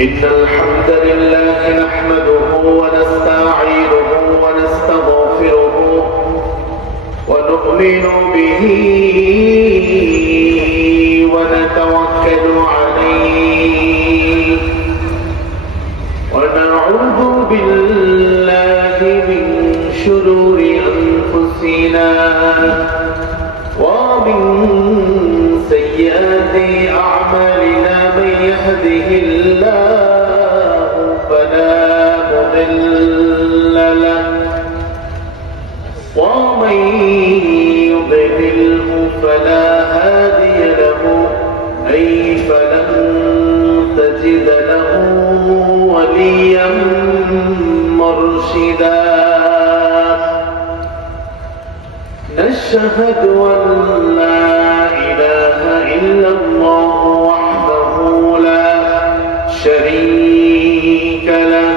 إن الحمد لله نحمده ونستعينه ونستغفره ونؤمن به ونتوكل عليه ونعوذ بالله من شرور أنفسنا ومن سيئات أعمالنا من يهده الله فلا مضل له ومن يضلله فلا هادي له أي فلن تجد له وليا مرشدا نشهد أن لا إله إلا الله وحده لا شريك له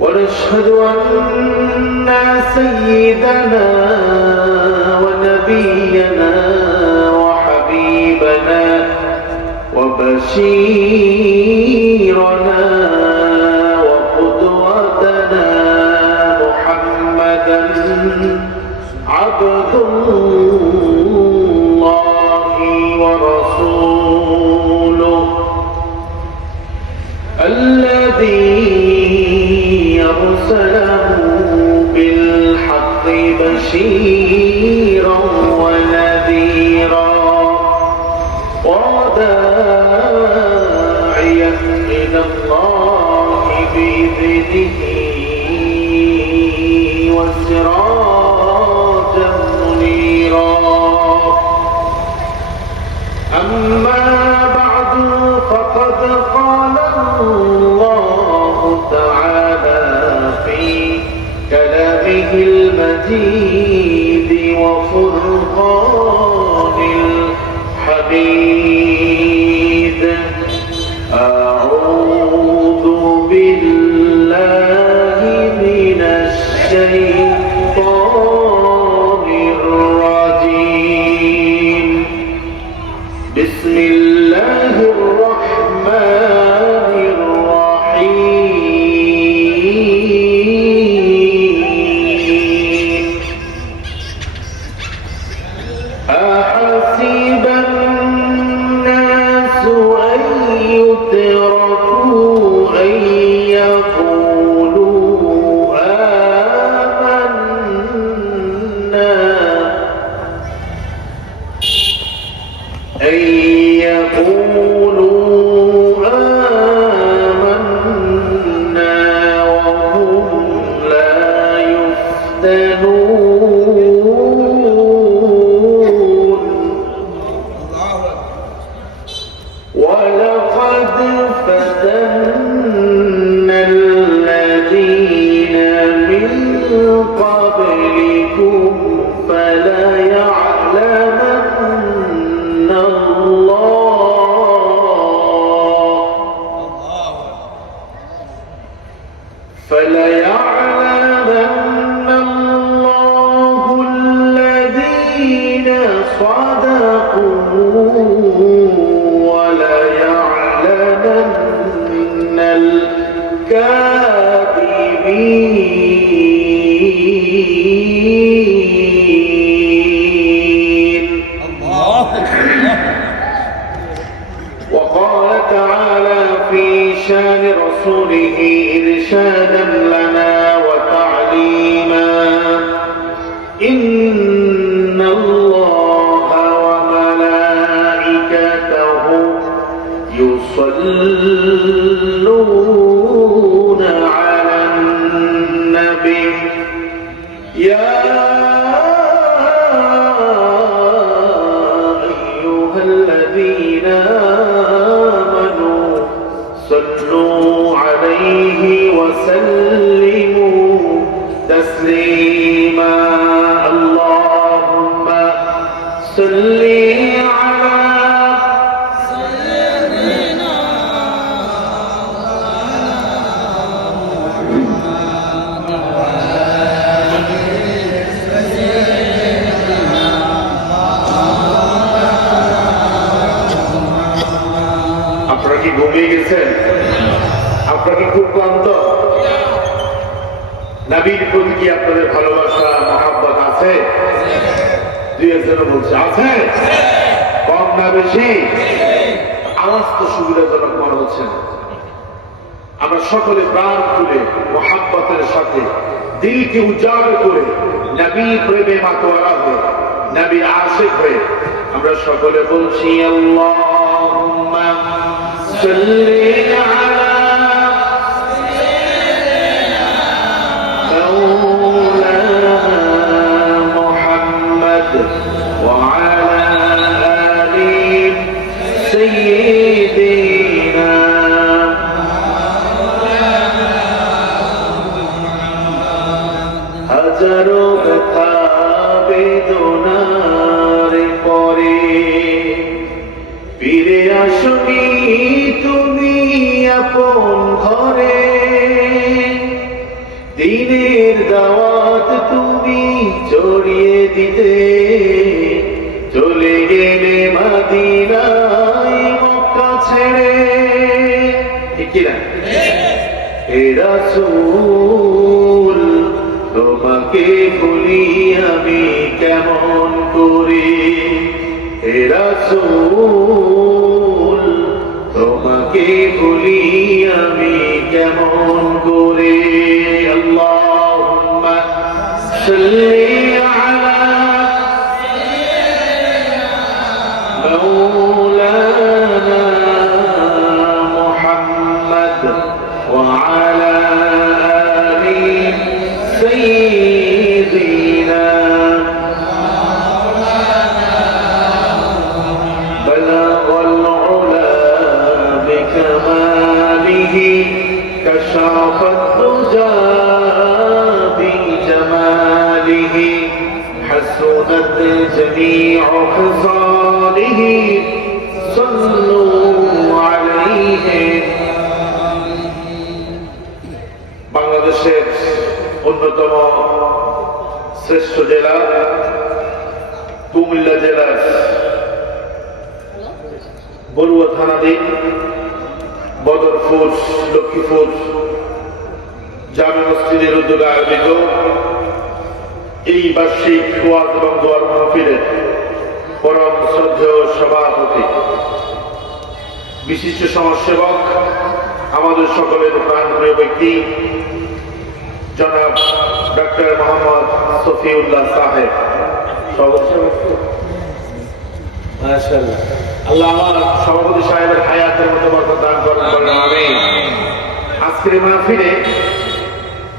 ونشهد أن سيدنا ونبينا وحبيبنا وبشيرنا وقدوتنا محمدا عبد الله ورسوله الذي أرسله بالحق بشيرا ونذيرا وداعيا إلى الله بإذنه وسراجا منيرا أما بعد فقد قال الله تعالى في كلامه المجيد وفرقان الحميد أعوذ بالله من الشيطان الرجيم بسم الله الرحمن الرحيم أحسب الناس أن يتركوا أن يقولوا آمنا وهم لا يفتنون ولقد فتنا الذين من قبلكم فليعلمن الله الذين صدقوا وليعلمن الكاذبين وقال تعالى في شان رسوله إرشادا لنا وتعليما إن الله وملائكته يصلون على النبي يا أيها الذين آمنوا صلوا عليه وسلموا تسليما اللهم صل على سيدنا محمد ঘুমিয়ে গেছেন? আপনারা কি খুব ক্লান্ত? নবীর প্রতি কি আপনাদের ভালোবাসা মহাব্বত আছে? দুই একজন বলছে আছে, কম না বেশি? আওয়াজ তো সুবিধাজনক মনে হচ্ছে না। আমরা সকলে প্রাণ খুলে মহাব্বতের সাথে দিলকে উজাড় করে নবী প্রেমে মাতোয়ারা হয়ে নবীর আশিক হয়ে আমরা সকলে বলছি আল্লাহুম্মা সাল্লি আলা মাওলানা মুহাম্মদ ওয়া আলা আলি সাইয়্যিদিনা হাজারো ব্যথা বেদনার পরে ফিরে আসনি তুমি আপন ঘরে, দিনের দাওয়াত তুমি ছড়িয়ে দিতে চলে গেলে মদিনায় মক্কা ছেড়ে। ঠিক কি না? হে রাসূল তোমাকে ভুলি আমি কেমন করে, হে রাসূল তোমাকে ভুলি আমি কেমন করে। আল্লাহুম্মা সাল্লি আলা মাওলানা মুহাম্মদ ওয়া আলা আলি সাইয়্যিদিনা বালাগাল উলা বিকামালিহি কাশাফাত দুজা বিজামালিহি হাসুনাত জামিউ খিসালিহি সাল্লু আলাইহি। বাংলাদেশের অন্যতম শ্রেষ্ঠ জেলা কুমিল্লা জেলার বড়ুয়া থানাধীন বদরপুর লক্ষ্মীপুর জামে মসজিদের উদ্যোগে আয়োজিত এই বার্ষিক ওয়াজ এবং দোয়ার মাহফিলের পরম শ্রদ্ধেয় সভাপতি বিশিষ্ট সমাজসেবক আমাদের সকলের প্রাণপ্রিয় ব্যক্তি জনাব ডক্টর মোহাম্মদ শফিউল্লাহ সাহেব। মাশাআল্লাহ, আল্লাহ আমার সভাপতি সাহেবের হায়াতের মতো বরকত দান করুন, বলেন আমিন। আজকের মাহফিলে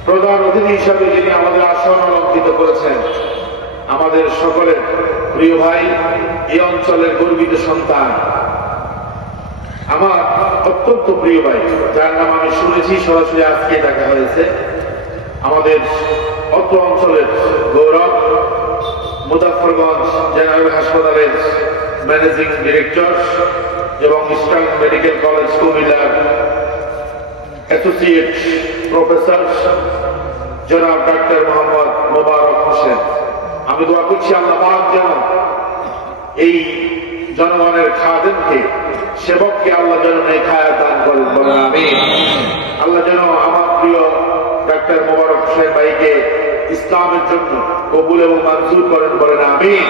প্রধান অতিথি হিসাবে যিনি আমাদের আসন অলঙ্কৃত করেছেন, আমাদের সকলের প্রিয় ভাই, এই অঞ্চলের গর্বিত সন্তান, আমার অত্যন্ত প্রিয় ভাই, যার নাম আমি শুনেছি সরাসরি আজকে দেখা হয়েছে, আমাদের অত্র অঞ্চলের গৌরব, মুজাফফরগঞ্জ জেনারেল হাসপাতালের ম্যানেজিং ডিরেক্টর এবং ইস্টার্ন মেডিকেল কলেজ কুমিল্লার অ্যাসোসিয়েট প্রফেসর জনাব ডক্টর মোহাম্মদ মোবারক হোসেন। আমি দোয়া করছি আল্লাহ পাক যেন এই জনগণের খাদেমকে, সেবককে আল্লাহ যেন নেক হায়াত দান করেন, বলেন আমিন। আল্লাহ যেন আমার প্রিয় ডক্টর মোবারক হোসেন ভাইকে ইসলামের জন্য কবুল এবং মঞ্জুর করেন, বলেন আমিন।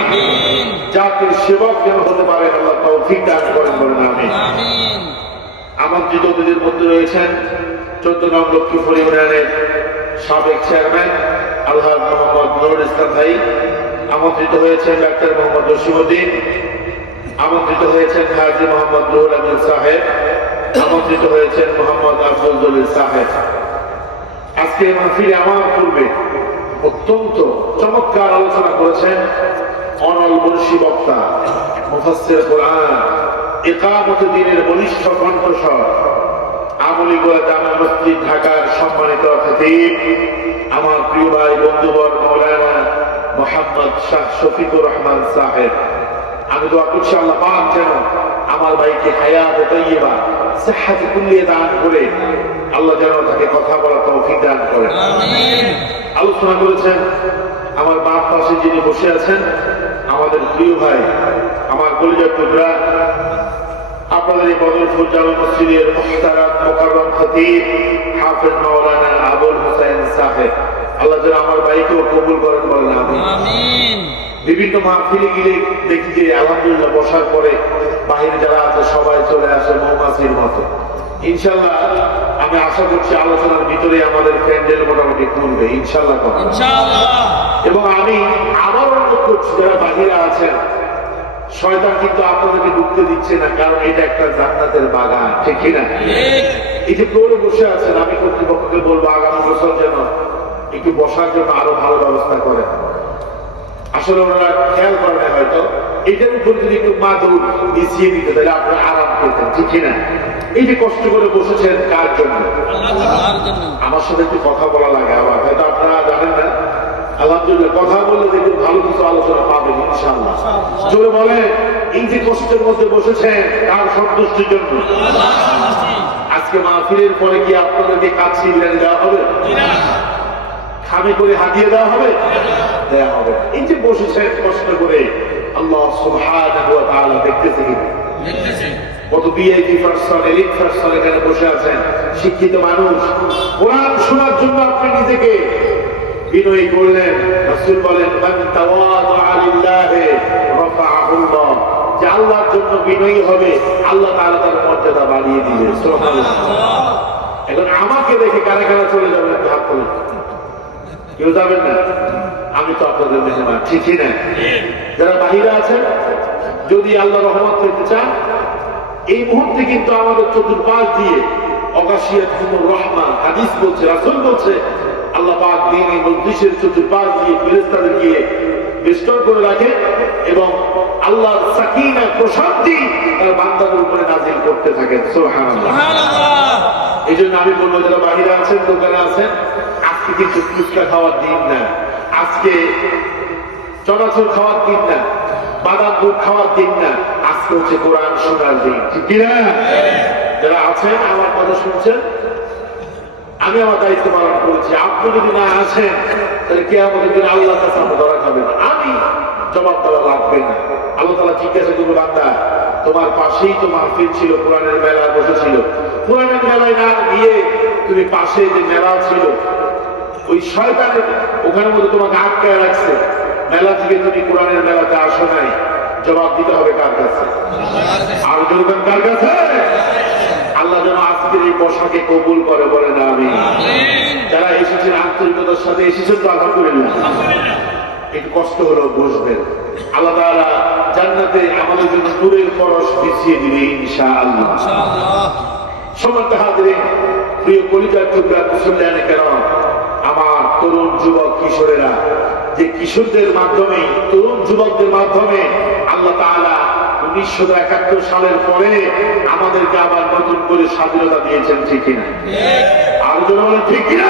জাতির সেবক যেন হতে পারেন, আল্লাহ তৌফিক দান করেন, বলেন আমিন। আমন্ত্রিত অতিথির মধ্যে রয়েছেন 14 নং লক্ষ্মীপুর ইউনিয়নের সাবেক চেয়ারম্যান আলহাজ মোহাম্মদ নুরুল ইসলাম ভাই, আমন্ত্রিত হয়েছেন ডাক্তার মোহাম্মদ জসিমউদ্দিন, আমন্ত্রিত হয়েছেন হাজী মোহাম্মদ রুহুল আমিন সাহেব, আমন্ত্রিত হয়েছেন মোহাম্মদ আব্দুল জলিল সাহেব। আজকে মাহফিলে আমার পূর্বে অত্যন্ত চমৎকার আলোচনা করেছেন অনল বর্ষী বক্তা, মুফাসসির কোরআন, ইকামত দ্বীনের বলিষ্ঠ কণ্ঠস্বর, আমলিগোলা জামে মসজিদ ঢাকার সম্মানিত খতিব, আমার প্রিয় ভাই বন্ধুবর মাওলানা মোহাম্মদ শাহ শফিকুর রহমান সাহেব। আমি দোয়া করছি আল্লাহ পাক যেন আমার ভাইকে হায়াত তাইয়্যিবা সিহহাত কুল্লিয়া দান করে আল্লাহ যেন তাকে কথা বলার তৌফিক দান করেন, আমিন। আলোচনা করেছেন আমার বাম পাশে যিনি বসে আছেন, আমাদের প্রিয় ভাই, আমার কলিজার টুকরা, আপনাদের এই বদরপুর জামে মসজিদের মুহতারাম মুকাররম খতিব হাফেজ মাওলানা আবুল হোসেন সাহেব, আল্লাহ যেন আমার ভাইকেও কবুল করেন, বলেন আমিন। বিভিন্ন মাহফিলে গিয়ে দেখি যে আলহামদুলিল্লাহ বসার পরে বাহিরে যারা আছে সবাই চলে আসে মৌমাছির মতো। ইনশাল্লাহ আমি আশা করছি আলোচনার ভিতরে আমাদের প্যান্ডেল মোটামুটি খুলবে ইনশাল্লাহ। এবং আমি আবার অনুরোধ করছি যারা বাহিরে আছেন, শয়তান কিন্তু আপনাদেরকে ঢুকতে দিচ্ছে না, কারণ এটা একটা জান্নাতের বাগান, ঠিক কিনা? এই যে ফ্লোরে বসে আছেন, আমি কর্তৃপক্ষকে বলবো আগামী বছর যেন একটু বসার জন্য আরো ভালো ব্যবস্থা করেন। আসলে ওনারা খেয়াল করে হয়তো এটার উপর যদি একটু মাদুর বিছিয়ে দিতে তাহলে আপনারা আরাম পেতেন, ঠিক কিনা? এই যে কষ্ট করে বসেছেন কার জন্য? আমার সাথে একটু কথা বলা লাগে, আবার হয়তো আপনারা জানেন না। আলহামদুলিল্লাহ কথা বললে দেখুন ভালো কিছু আলোচনা পাবেন ইনশাআল্লাহ। জোরে বলেন, এই যে কষ্টের মধ্যে বসেছেন কার সন্তুষ্টির জন্য? আজকে মাহফিলের পরে কি আপনাদেরকে কাচ্চি বিরিয়ানি দেওয়া হবে? খামে করে হাতিয়ে দেওয়া হবে? দেওয়া হবে। এই যে বসেছেন কষ্ট করে, আল্লাহ সুবহানাহু ওয়া তাআলা দেখতেছে কিনা? কত ভিআইপি পারসন, এলিট পারসন এখানে বসে আছেন, শিক্ষিত মানুষ। কোরআন শোনার জন্য আপনি নিজেকে বিনয়ী করলেন। রাসূল বলেন, মান তাওয়াদা লিল্লাহি রাফাআহুল্লাহ, যে আল্লাহর জন্য বিনয়ী হবে আল্লাহ তাআলা তার মর্যাদা বাড়িয়ে দিবে। সুবহানাল্লাহ। এখন আমাকে দেখে কারা কারা চলে যাবেন একটু হাত তুলুন। কেউ যাবেন না? আমি তো আপনাদের মেহমান, ঠিক না? যারা বাহিরে আছেন, যদি আল্লাহ রহমত পেতে চান, এই মুহূর্তে কিন্তু আমাদের চতুর্পাশ দিয়ে অগাশিয়াতুর রহমান হাদিস বলছে, রাসূল বলছে, আল্লাহ পাক দিন এই মজলিসের চতুর্পাশ দিয়ে ফেরেশতাদের গিয়ে বেষ্টন করে রাখে এবং আল্লাহর সাকিনা প্রশান্তি তার বান্দাদের উপরে নাজিল করতে থাকেন। সুবহানাল্লাহ। এই জন্য আমি বলবো যারা বাহিরে আছেন, দোকানে আছেন, আজকে কিন্তু ফুচকা খাওয়ার দিন না, আজকে চনাচুর খাওয়ার দিন না, বাদাম দুধ খাওয়ার দিন না, আজকে হচ্ছে কোরআন শোনার দিন, ঠিক কিনা? যারা আছেন আমার কথা শুনছেন, আমি আমার দায়িত্ব পালন করেছি। আপনি যদি না আসেন তাহলে কিয়ামতের দিন আল্লাহর কাছে আমরা ধরা খাবে না, আমি জবাব দেওয়া লাগবে না। আল্লাহ তাআলা জিজ্ঞাসা করবে, বান্দা তোমার পাশেই তো মাহফিল ছিল, কোরআনের মেলা বসেছিল, কোরআনের মেলায় না গিয়ে তুমি পাশে যে মেলা ছিল ওই শয়তানের ওখানের মধ্যে তোমাকে আটকায় রাখছে, মেলা থেকে তুমি কোরআনের মেলাতে আসো নাই, জবাব দিতে হবে কার কাছে? আর জনগণ কার কাছে? আল্লাহ যেন আজকের এই বসাকে কবুল করে, বলে না আমি। যারা এসেছেন আন্তরিকতার সাথে এসেছেন তো আলহামদুলিল্লাহ। একটু কষ্ট হলেও বসবেন, আল্লাহ তাআলা জান্নাতে আমাদের জন্য নূরের পরশ বিছিয়ে দিবে ইনশাআল্লাহ। সম্মানিত হাজিরিন, প্রিয় কলিজার টুকরা মুসল্লিয়ানে কেরাম, আমার তরুণ যুবক কিশোরেরা, যে কিশোরদের মাধ্যমে, তরুণ যুবকদের মাধ্যমে আল্লাহ তাআলা 1971 সালের পরে আমাদেরকে আবার নতুন করে স্বাধীনতা দিয়েছেন, ঠিক কিনা? আর যারা বলেন ঠিক কিনা?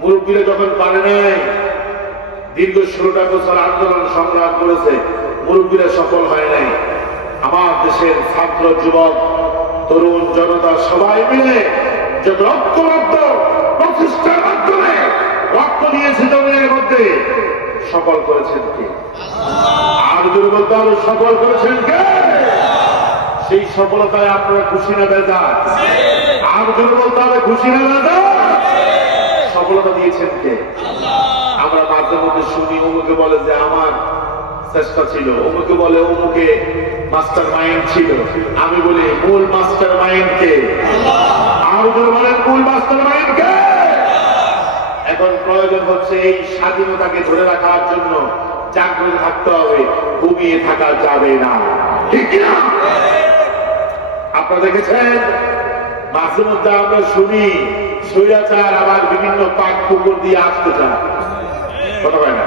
মুরব্বীরা যখন পারে নাই, দীর্ঘ 16টা বছর আন্দোলন সংগ্রাম করেছে, মুরব্বীরা সফল হয় নাই। আমার দেশের ছাত্র যুবক তরুণ জনতা সবাই মিলে যে রক্তবদ্ধ প্রচেষ্টার মাধ্যমে রক্ত দিয়েছে জমিনের মধ্যে, সফল করেছেন কে? আর যদি বলতে হবে সফল করেছেন কে? সেই সফলতায় আপনারা খুশি না বেজার? আর যদি বলতে হবে খুশি না বেজার? সফলতা দিয়েছেন কে? আমরা মাঝে মধ্যে শুনি অমুকে বলে যে আমার চেষ্টা ছিল, অমুকে বলে অমুকে মাস্টার মাইন্ড ছিল। আমি বলি মূল মাস্টার মাইন্ড কে? আর যদি বলেন মূল মাস্টার মাইন্ড কে? এখন প্রয়োজন হচ্ছে এই স্বাধীনতাকে ধরে রাখার জন্য জাগ্রত থাকতে হবে, ঘুমিয়ে থাকা যাবে না, ঠিক না? আপনারা দেখেছেন মাঝে মধ্যে আমরা শুনি স্বৈরাচার আবার বিভিন্ন পাক পুকুর দিয়ে আসতে চান, কথা হয় না?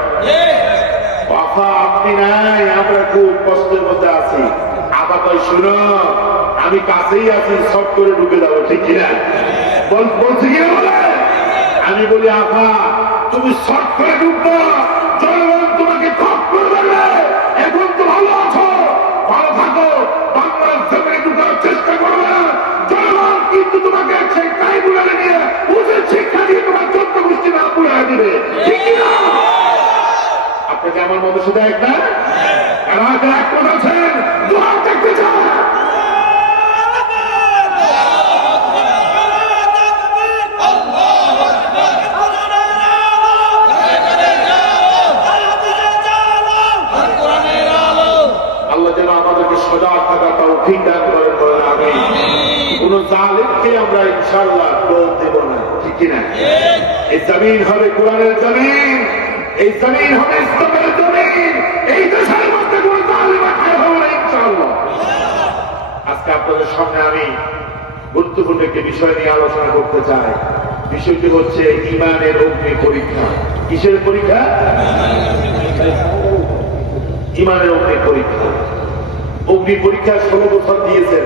আপনি নাই, আমরা খুব কষ্টের মধ্যে আছি। আবার কই শুনো, আমি কাছেই আছি, সব করে ঢুকে যাবো, ঠিক কিনা? বলছি কি বলে? আমি বলি আপা তুমি শর্ট করে ঢুকবো, জনগণ তোমাকে খপ করে দেবে। এখন তো ভালো আছো, ভালো থাকো, বাংলার জমিনে ঢুকার চেষ্টা করবে না। জনগণ কিন্তু তোমাকে সেই ট্রাইব্যুনালে নিয়ে উচিত শিক্ষা দিয়ে তোমার চোদ্দ গোষ্ঠী না পুড়ে দিবে, ঠিক কিনা? আপনাকে আমার মতো শুধু একটা এক আছেন, দোয়া দেখতে চান জালিমকে আমরা ইনশাআল্লাহ দৌড় দেব না, ঠিক কিনা? এই জমিন হবে কোরআনের জমিন, এই জমিন হবে ইসলামের জমিন, এই দেশের মধ্যে কোনো জালিম আর হবে না ইনশাআল্লাহ। আজকে আপনাদের সামনে আমি গুরুত্বপূর্ণ একটি বিষয় নিয়ে আলোচনা করতে চাই। বিষয়টি হচ্ছে ঈমানের অগ্নি পরীক্ষা। কিসের পরীক্ষা? ঈমানের অগ্নি পরীক্ষা। অগ্নি পরীক্ষা 16 বছর দিয়েছেন,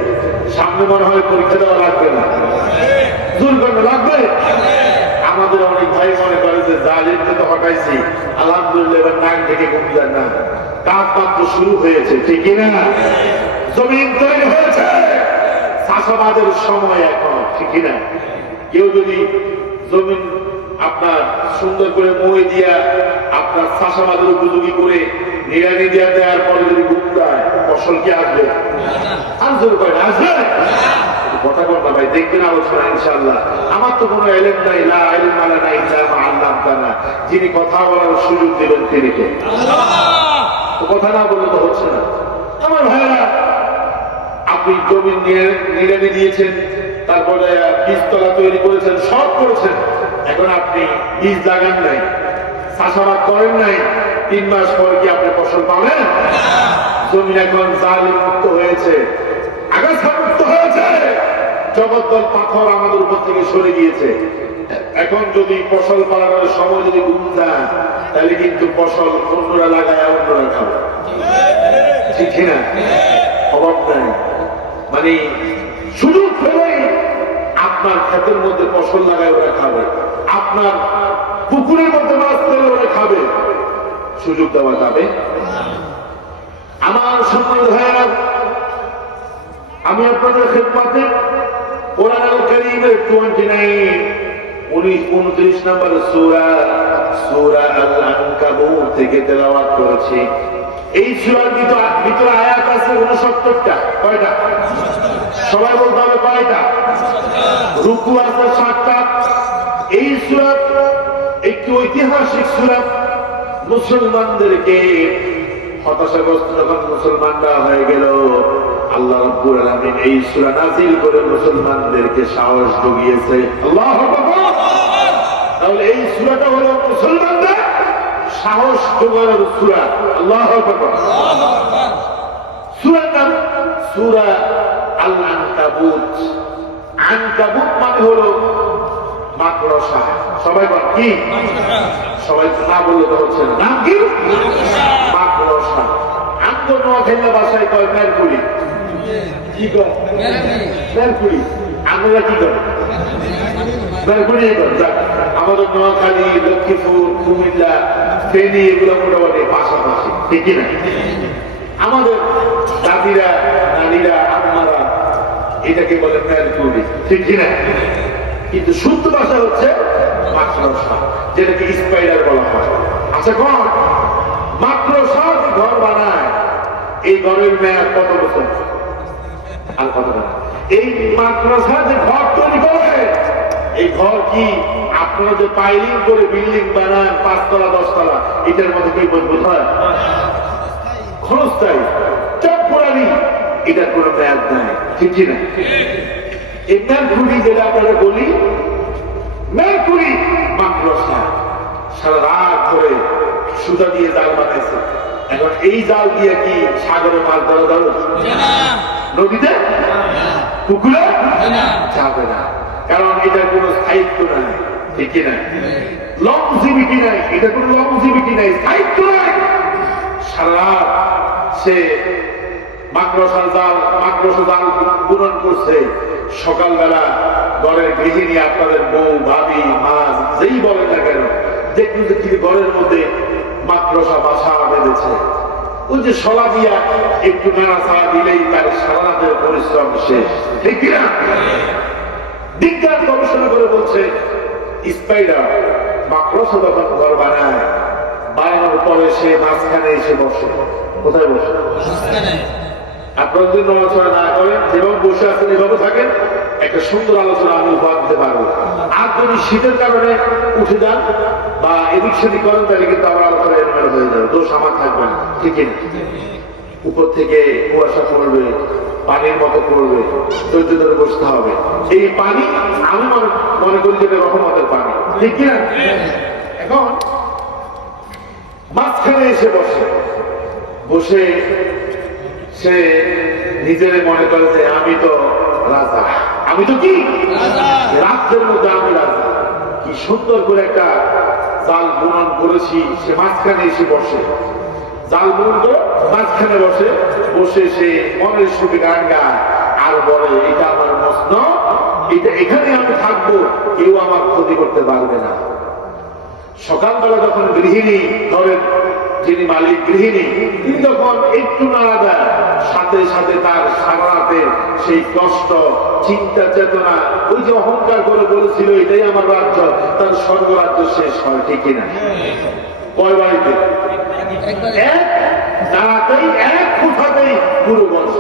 সামনে মনে হয় পরীক্ষা দেওয়া লাগবে না, জোর করবে লাগবে। আমাদের অনেক ভাই মনে করে যে জালিমকে তো হটাইছি, আলহামদুলিল্লাহ এবার নাক থেকে কমে যায় না, কাজ মাত্র শুরু হয়েছে, ঠিক না? জমিন তৈরি হয়েছে, চাষাবাদের সময় এখন, ঠিক না? কেউ যদি জমিন আপনার সুন্দর করে মই দিয়া আপনার চাষাবাদের উপযোগী করে নিড়ানি দিয়া দেওয়ার পরে যদি ঘুম দেয়, ফসল কি আসবে? আসবে করে আসবে কথা কথা ভাই, দেখবেন আলোচনা ইনশাআল্লাহ। আমার তো কোনো এলেম নাই, লা ইলমা লানা ইল্লা মা আল্লামতানা, যিনি কথা বলার সুযোগ দেবেন তিনি কে? তো কথা না বললে তো হচ্ছে না। আমার ভাইরা, আপনি জমি নিড়ানি দিয়েছেন, তারপরে বীজতলা তৈরি করেছেন, সব করেছেন, এখন আপনি বীজ লাগান নাই, চাষাবাদ করেন নাই, 3 মাস পরে কি আপনি ফসল পাবেন? জমি এখন জালিম মুক্ত হয়েছে, আগাছা মুক্ত হয়েছে, জগদ্দল পাথর আমাদের উপর থেকে সরে গিয়েছে। এখন যদি ফসল পালানোর সময় যদি ঘুম যান, তাহলে কিন্তু ফসল অন্যরা লাগায় অন্যরা খাবে, ঠিক না? অভাব নাই, মানে সুযোগ পেলেই আপনার ক্ষেতের মধ্যে ফসল লাগায় ওরা খাবে, আপনার পুকুরের মধ্যে মাছ পেলে ওরা খাবে, সুযোগ দেওয়া যাবে। আমার সম্মানিত ভাইয়েরা, আমি আপনাদের খেদমতে কোরআন আল কারীমের 29 নম্বর সূরা আল আনকাবুত থেকে তেলাওয়াত করেছি। এই সূরার ভিতরে আয়াত আছে 69টা। কয়টা? সবাই বলতে হবে কয়টা? রুকু আছে 7টা। এই সূরা একটি ঐতিহাসিক সূরা। মুসলমানদেরকে হতাশাগ্রস্ত যখন মুসলমানরা হয়ে গেল, আল্লাহ রাব্বুল আলামিন এই সূরা নাযিল করে মুসলমানদেরকে সাহস জুগিয়েছে। আল্লাহু আকবার। তাহলে এই সূরাটা হলো মুসলমানদের সাহস জোগানোর সূরা। আল্লাহু আকবার। সূরার নাম সূরা আল আনকাবুত। আনকাবুত মানে হলো মাকড়সা। সবাই বল কি? সবাই না বললে তো হচ্ছে না। নাম কি? মাকড়সা। আমতো নোয়াখালী ভাষায় কয় মেরকুরি। কি কয়? মেরকুরি। আমরা কি কয়? মেরকুরি কয়। আমাদের নোয়াখালী, লক্ষ্মীপুর, কুমিল্লা, ফেনী এগুলো মোটামুটি পাশাপাশি, ঠিক না? আমাদের দাদিরা, নানিরা, আম্মারা এটাকে বলে মেরকুরি, ঠিক না? কিন্তু শুদ্ধ ভাষা হচ্ছে মাকড়সা, যেটাকে স্পাইডার বলা হয়। আচ্ছা, ঘর মাকড়সা যে ঘর বানায়, এই ঘরের মেয়াদ কত বছর? আর কত বছর? এই মাকড়সা যে ঘর তৈরি করে, এই ঘর কি আপনারা যে পাইলিং করে বিল্ডিং বানান 5 তলা 10 তলা, এটার মধ্যে কি মজবুত হয়? ক্ষণস্থায়ী, টেম্পোরারি, এটার কোনো মেয়াদ নাই, ঠিক না? এই মেরকুরি যেটা আপনারা বলি, মেরকুরি মাকড়সা সারা রাত ধরে সুতা দিয়ে জাল বানাইছে। এখন এই জাল দিয়ে কি সাগরে মাছ ধরা যাবে? নদীতে, পুকুরে যাবে না, কারণ এটার কোনো স্থায়িত্ব নাই, ঠিক না? লংজিভিটি নাই, এটা কোনো লংজিভিটি নাই, স্থায়িত্ব নাই। সারা রাত সে মাকড়সা জাল বুনন করছে। সকালবেলা ঘরের গৃহিণী, আপনাদের বউ, ভাবি, মাছ যেই বলেন না কেন, দেখুন যে তিনি ঘরের মধ্যে মাকড়সা বাসা বেঁধেছে। ওই যে শলা দিয়া একটু নাড়াচাড়া দিলেই তার সারা রাতের পরিশ্রম শেষ, ঠিক কিনা? বিজ্ঞান গবেষণা করে বলছে, স্পাইডার মাকড়সা যখন ঘর বানায়, বানানোর পরে সে মাঝখানে এসে বসে। কোথায় বসে? আপনারা যদি আলোচনা না করেন, যেভাবে বসে আছেন এভাবে থাকেন, একটা সুন্দর আলোচনা আমি উপহার দিতে পারবো। আর যদি শীতের কারণে উঠে যান বা এদিক সেদিক করেন, তাহলে কিন্তু আমার আলোচনা এলোমেলো হয়ে যাবে, দোষ আমার থাকবে না, ঠিক না? উপর থেকে কুয়াশা পড়বে, পানির মতো পড়বে, ধৈর্য ধরে বসতে হবে। এই পানি আমি মনে করি যে রহমতের পানি, ঠিক কিনা? এখন মাঝখানে এসে বসে সে নিজের মনে করে যে আমি তো রাজা, আমি তো কি রাজ্যের মধ্যে আমি রাজা। কি সুন্দর করে একটা জাল বুনন করেছি, সে মাঝখানে এসে বসে, জাল বুনন করে মাঝখানে বসে সে মনের সুখে গান গায় আর বলে এটা আমার মসন, এটা এখানে আমি থাকবো, কেউ আমার ক্ষতি করতে পারবে না। সকালবেলা যখন গৃহিণী, ধরেন যিনি মালিক গৃহিণী, তিনি যখন একটু নাড়া দেয়, সাথে সাথে তার সারা রাতের সেই কষ্ট, চিন্তা, চেতনা, ওই যে অহংকার করে বলেছিল এটাই আমার রাজ্য, তার স্বর্গরাজ্য শেষ হয়, ঠিক কিনা? কয় বাড়িতে এক দাঁড়াতেই, এক কোথাতেই পুরো বর্ষ।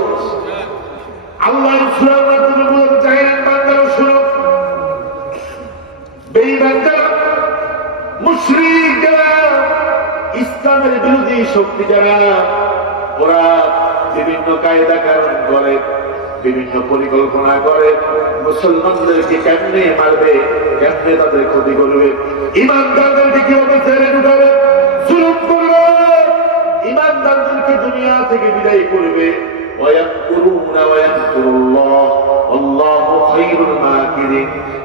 আল্লাহ সুরার মাধ্যমে বলতে চাইলেন, বান্দারা শুনো, বেঈমান যারা, মুশরিক যারা, ইসলামের বিরোধী শক্তি যারা, ওরা বিভিন্ন কায়দা কানুন করে, বিভিন্ন পরিকল্পনা করে, মুসলমানদেরকে কেমনে মারবে, কেমনে তাদের ক্ষতি করবে, ইমানদারদেরকে কিভাবে ছেড়ে ঢুকাবে, জুলুম করবে, ইমানদারদেরকে দুনিয়া থেকে বিদায় করবে।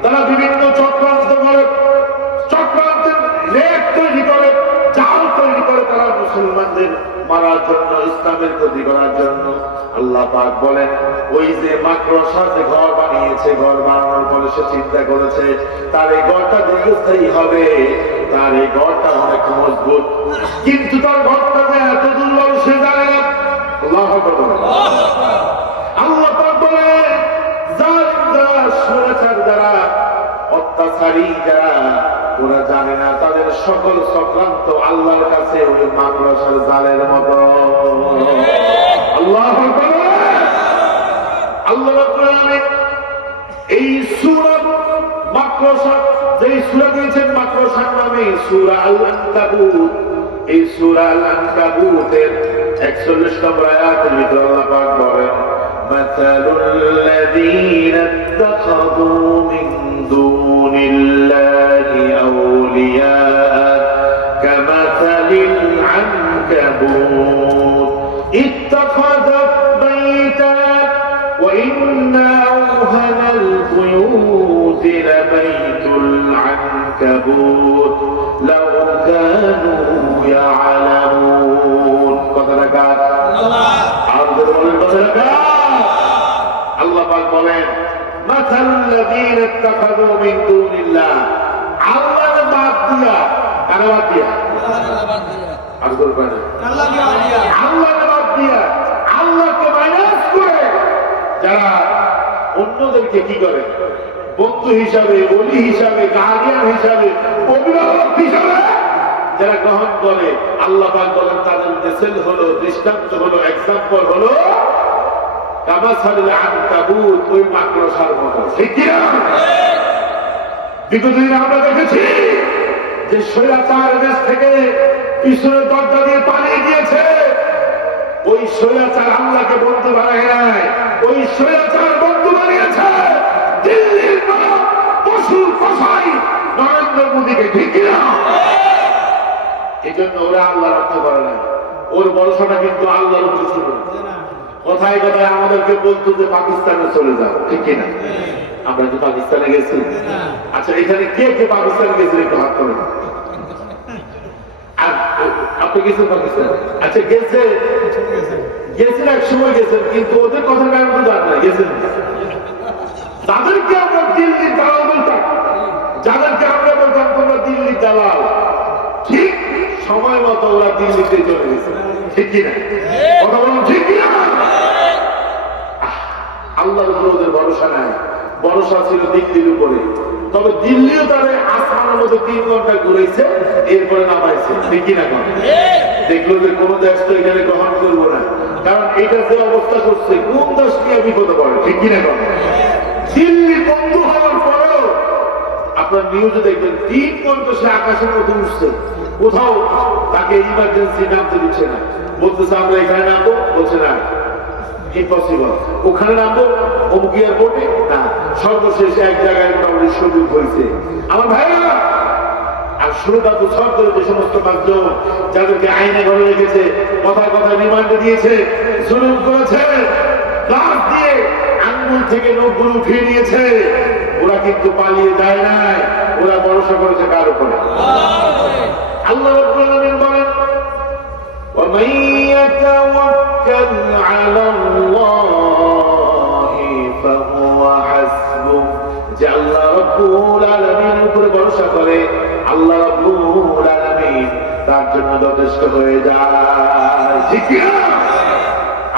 তারা বিভিন্ন চক্রান্ত করে, চক্রান্তের নেট তৈরি করে, জাল তৈরি করে, তারা মুসলমানদের মারার জন্য, ইসলামের ক্ষতি করার জন্য। আল্লাহ পাক বলেন, ওই যে মাকড়সা যে ঘর বানিয়েছে, ঘর বানানোর পরে সে চিন্তা করেছে তার এই ঘরটা দীর্ঘস্থায়ী হবে, তার এই ঘরটা অনেক মজবুত, কিন্তু তার ঘরটা যে এত দুর্বল সে জানে না। আল্লাহ পাক বলেন, জালিম যারা, স্বৈরাচার যারা, অত্যাচারী যারা, ওরা জানে না তাদের সকল চক্রান্ত আল্লাহর কাছে ওই মাকড়সার জালের মতো। আল্লাহ এই সূরা মাকড়সা, যেই সূরা দিয়েছেন মাকড়সার নামে সূরা আল-আনকাবুত, এই সূরা আল-আনকাবুতের 41 নম্বর আয়াতের ভিতরে আল্লাহ পাক বলেন, মাসালুল্লাযীনা ইত্তাখাযু মিন দুনিল্লাহি আউলিয়া কামাসালিল আনকাবুত ইত্তাখাযাত বাইতান ওয়া ইন্না আওহানাল বুয়ুতি লাবাইতুল আনকাবুত লাউ কানু ইয়ালামুন। কথাটা কার? আল্লাহ পাক বলেন, মাসালুল্লাযীনা ইত্তাখাযু মিন দুনিল্লাহ, আল্লাহকে বাদ দিয়া, কারে বাদ দিয়া? আল্লাহকে বাদ দিয়া, আল্লাহকে বাদ দিয়া, আল্লাহকে মাইনাস করে যারা অন্যদেরকে কি করে, বন্ধু হিসাবে, ওলি হিসাবে, গার্ডিয়ান হিসাবে, অভিভাবক হিসাবে যারা গ্রহণ করে, আল্লাহ পাক বলেন তাদের মেসেজ হলো, দৃষ্টান্ত হলো, এক্সাম্পল হলো কামাসালিল আনকাবুত, ওই মাকড়সার মতো। ঠিক কি না? বিগত দিনে আমরা দেখেছি যে স্বৈরাচার দেশ থেকে পিছনের দরজা দিয়ে পালিয়ে গিয়েছে, ওই স্বৈরাচার আল্লাহকে বন্ধু বানায় নাই, ওই স্বৈরাচার বন্ধু বানিয়েছে দিল্লির পশু কসাই নরেন্দ্র মোদীকে। ঠিক কি না? এই জন্য ওরা আল্লাহ রক্ষা করে না, ওর ভরসাটা কিন্তু আল্লাহর উপরে ছিল। কথায় কথায় আমাদেরকে বলতো যে পাকিস্তানে চলে যাও, ঠিক কিনা? আমরা কি পাকিস্তানে গেছি? আচ্ছা, এখানে কে কে পাকিস্তানে গেছে একটু হাত করে। আপনি গেছেন পাকিস্তান? আচ্ছা, গেছেন এক সময় গেছেন, কিন্তু ওদের কথা কারণ তো জান না, গেছেন। তাদেরকে আমরা দিল্লির দালাল বলতাম, যাদেরকে আমরা বলতাম তোমরা দিল্লির দালাল, ঠিক সময় মতো ওরা দিল্লিতে চলে গেছে। ঠিক কিনা? কথা বলুন, ঠিক কিনা? আল্লাহর উপরে ওদের ভরসা নাই, ভরসা ছিল দিল্লির উপরে। তবে দিল্লিও তারা আসমানের মধ্যে 3 ঘন্টা ঘুরেছে, এরপরে নামাইছে। ঠিক কিনা? দেখলো যে কোন দেশ তো এখানে গ্রহণ করবো না, কারণ এটা যে অবস্থা করছে, কোন দেশ নিয়ে বিপদে পড়ে। ঠিক কিনা? দিল্লি বন্ধু হওয়ার পরেও আপনার নিউজে দেখবেন 3 ঘন্টা সে আকাশের মধ্যে উঠছে, কোথাও তাকে ইমার্জেন্সি নামতে দিচ্ছে না, বলতেছে আমরা এখানে নামবো, বলছে না ইম্পসিবল। ওখানে নামবো অমুক এয়ারপোর্টে না, সর্বশেষ এক জায়গায় মোটামুটি সুযোগ হয়েছে। আমার ভাইরা আর শুরুটা তো সব করে যে সমস্ত পাঁচজন যাদেরকে আইনে ঘরে রেখেছে, কথায় কথায় রিমান্ডে দিয়েছে, জুলুম করেছে, গাছ দিয়ে আঙ্গুল থেকে নখগুলো উঠিয়ে নিয়েছে, ওরা কিন্তু পালিয়ে যায় নাই, ওরা ভরসা করেছে কার উপরে? আল্লাহ রাব্বুল আলামিন বলেন ومن يتوكل على الله فهو حسبه, যে আল্লাহ রাব্বুল আলামিনের উপরে ভরসা করে আল্লাহ রাব্বুল আলামিন তার জন্য যথেষ্ট হয়ে যায়। ঠিক কি না?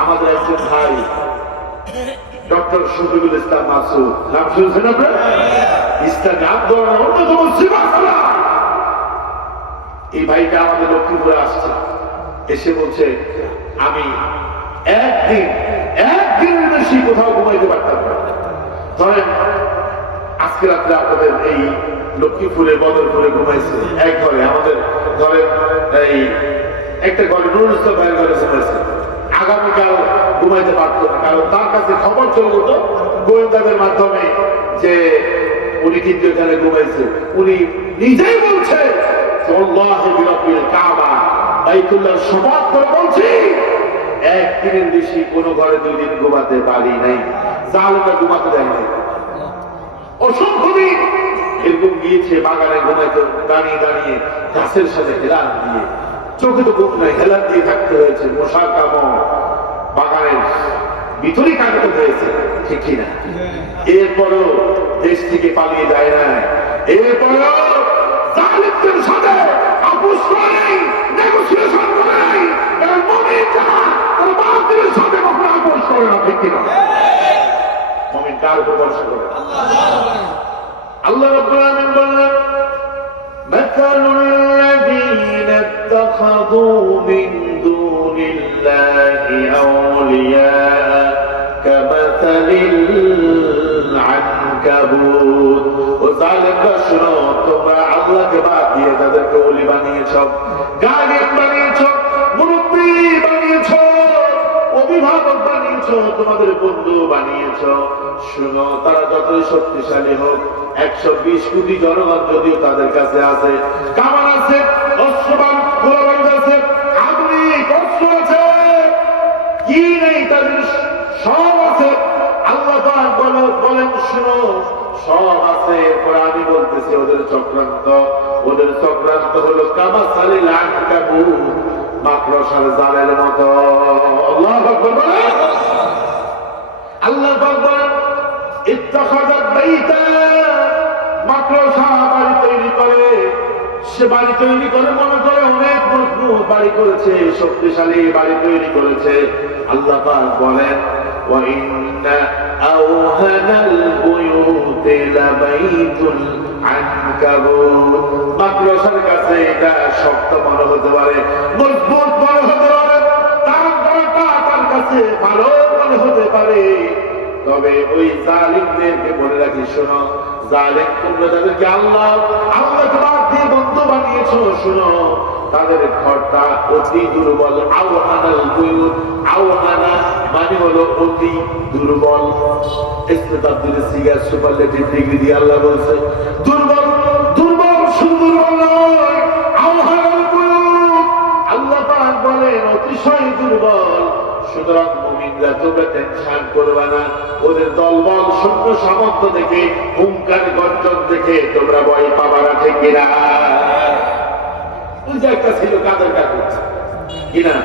আমাদের একজন ভাই ডক্টর শফিকুল ইসলাম মাসুদ, নাম শুনছেন আপনারা? ইসলামী আন্দোলনের অন্যতম সিপাহসালার। এই ভাইটা আমাদের লক্ষ্মীপুরে আসছে, এসে বলছে আমি একদিনের বেশি কোথাও ঘুমাইতে পারতাম না। ধরেন আজকে রাত্রে আপনাদের এই লক্ষ্মীপুরে বদরপুরে ঘুমাইছে এক ঘরে, আমাদের ধরেন এই একটা ঘরে নুরুল ইসলাম ভাইয়ের ঘরে ঘুমাইছে, আগামীকাল ঘুমাইতে পারতো না, কারণ তার কাছে খবর চলে যেত গোয়েন্দাদের মাধ্যমে যে উনি কিন্তু এখানে ঘুমাইছে। উনি নিজেই বলছে আল্লাহু বিরাব্বিল কাবা, বাইতুল্লাহ শপথ করে বলছি একদিনের বেশি কোন ঘরে 2 দিন ঘুমাতে পারি নাই। জালেমরা ঘুমাতে দেয় নাই। অসংখ্য দিন এরকম গিয়েছে বাগানে ঘুমাইতে, দাঁড়িয়ে দাঁড়িয়ে গাছের সাথে হেলান দিয়ে, চোখে তো ঘুম নাই, হেলান দিয়ে থাকতে হয়েছে, মশার কামড়, বাগানের ভিতরে কাটাতে হয়েছে। ঠিক কিনা? এরপরও দেশ থেকে পালিয়ে যায় না, এরপরও জালেমদের সাথে আপোষ করে নেগোসিয়েশন করে নাই, এবং মুমিন যারা তারা বাতিলের সাথে কখনো আপোষ করে না। ঠিক কিনা? মুমিন কার উপর ভরসা করে? আল্লাহ রাব্বুল আলামিন বললেন মাসালুল্লাযীনা ইত্তাখাযু মিন দুনিল্লাহি আউলিয়া কামাসালিল আনকাবুত। ও জালেমরা শুনো, তোমরা আল্লাহকে বাদ দিয়ে তাদেরকে ওলি বানিয়েছ, গার্ডিয়ান বানিয়েছ, মুরব্বী বানিয়েছ, অভিভাবক বানিয়েছ, তোমাদের বন্ধু বানিয়েছ। শুনো, তারা যতই শক্তিশালী হোক, 120 কোটি জনগণ যদিও তাদের কাছে আছে, কামান আছে, অস্ত্রবান গোলাবারুদ আছে, আধুনিক অস্ত্র আছে, কি নেই তাদের সব আছে। আল্লাহ পাক বলেন শুনো, সব আছে। এরপর আমি বলতেছি ওদের চক্রান্ত হলো কামাসালিল আনকাবুত, মাকড়সার জালের মতো। আল্লাহু আকবার বলেন। আল্লাহ পাক বলেন ইত্তাখাযাত বাইতা, মাকড়সা বাড়ি তৈরি করে, সে বাড়ি তৈরি করে মনে করে অনেক মজবুত বাড়ি করেছে, শক্তিশালী বাড়ি তৈরি করেছে। আল্লাহ পাক বলেন ওয়া ইন্না আওহানাল বুয়ুতি লাবাইতুল আনকাবুত, মাকড়সার কাছে এটা শক্ত মনে হতে পারে, মজবুত মনে হতে পারে, তার কাছে ভালো মনে হতে পারে, তবে ওই জালিমদেরকে বলে রাখি শোনো, জালিম তোমরা যাদেরকে আল্লাহকে বাদ দিয়ে বন্ধু বানিয়েছো, শোনো তাদের ঘরটা অতি দুর্বল। আওহানাল বুয়ুত, আওহানা মানে হলো অতি দুর্বল। ইসতিতাবদিল সিগা সুপারলেটিভ ডিগ্রি দিয়ে আল্লাহ বলছে দুর্বল, দুর্বল শুধু দুর্বল নয়, আওহানাল বুয়ুত আল্লাহ পাক বলেন অতিশয় দুর্বল। সুতরাং মুমিনরা তোমরা টেনশন করবে না, ওদের দলবল সৈন্য সামর্থ্য দেখে, হুঙ্কার গর্জন দেখে তোমরা ভয় পাবা না। ঠিক কিনা? ওই যে একটা ছিল কাদের কাজ কিনা,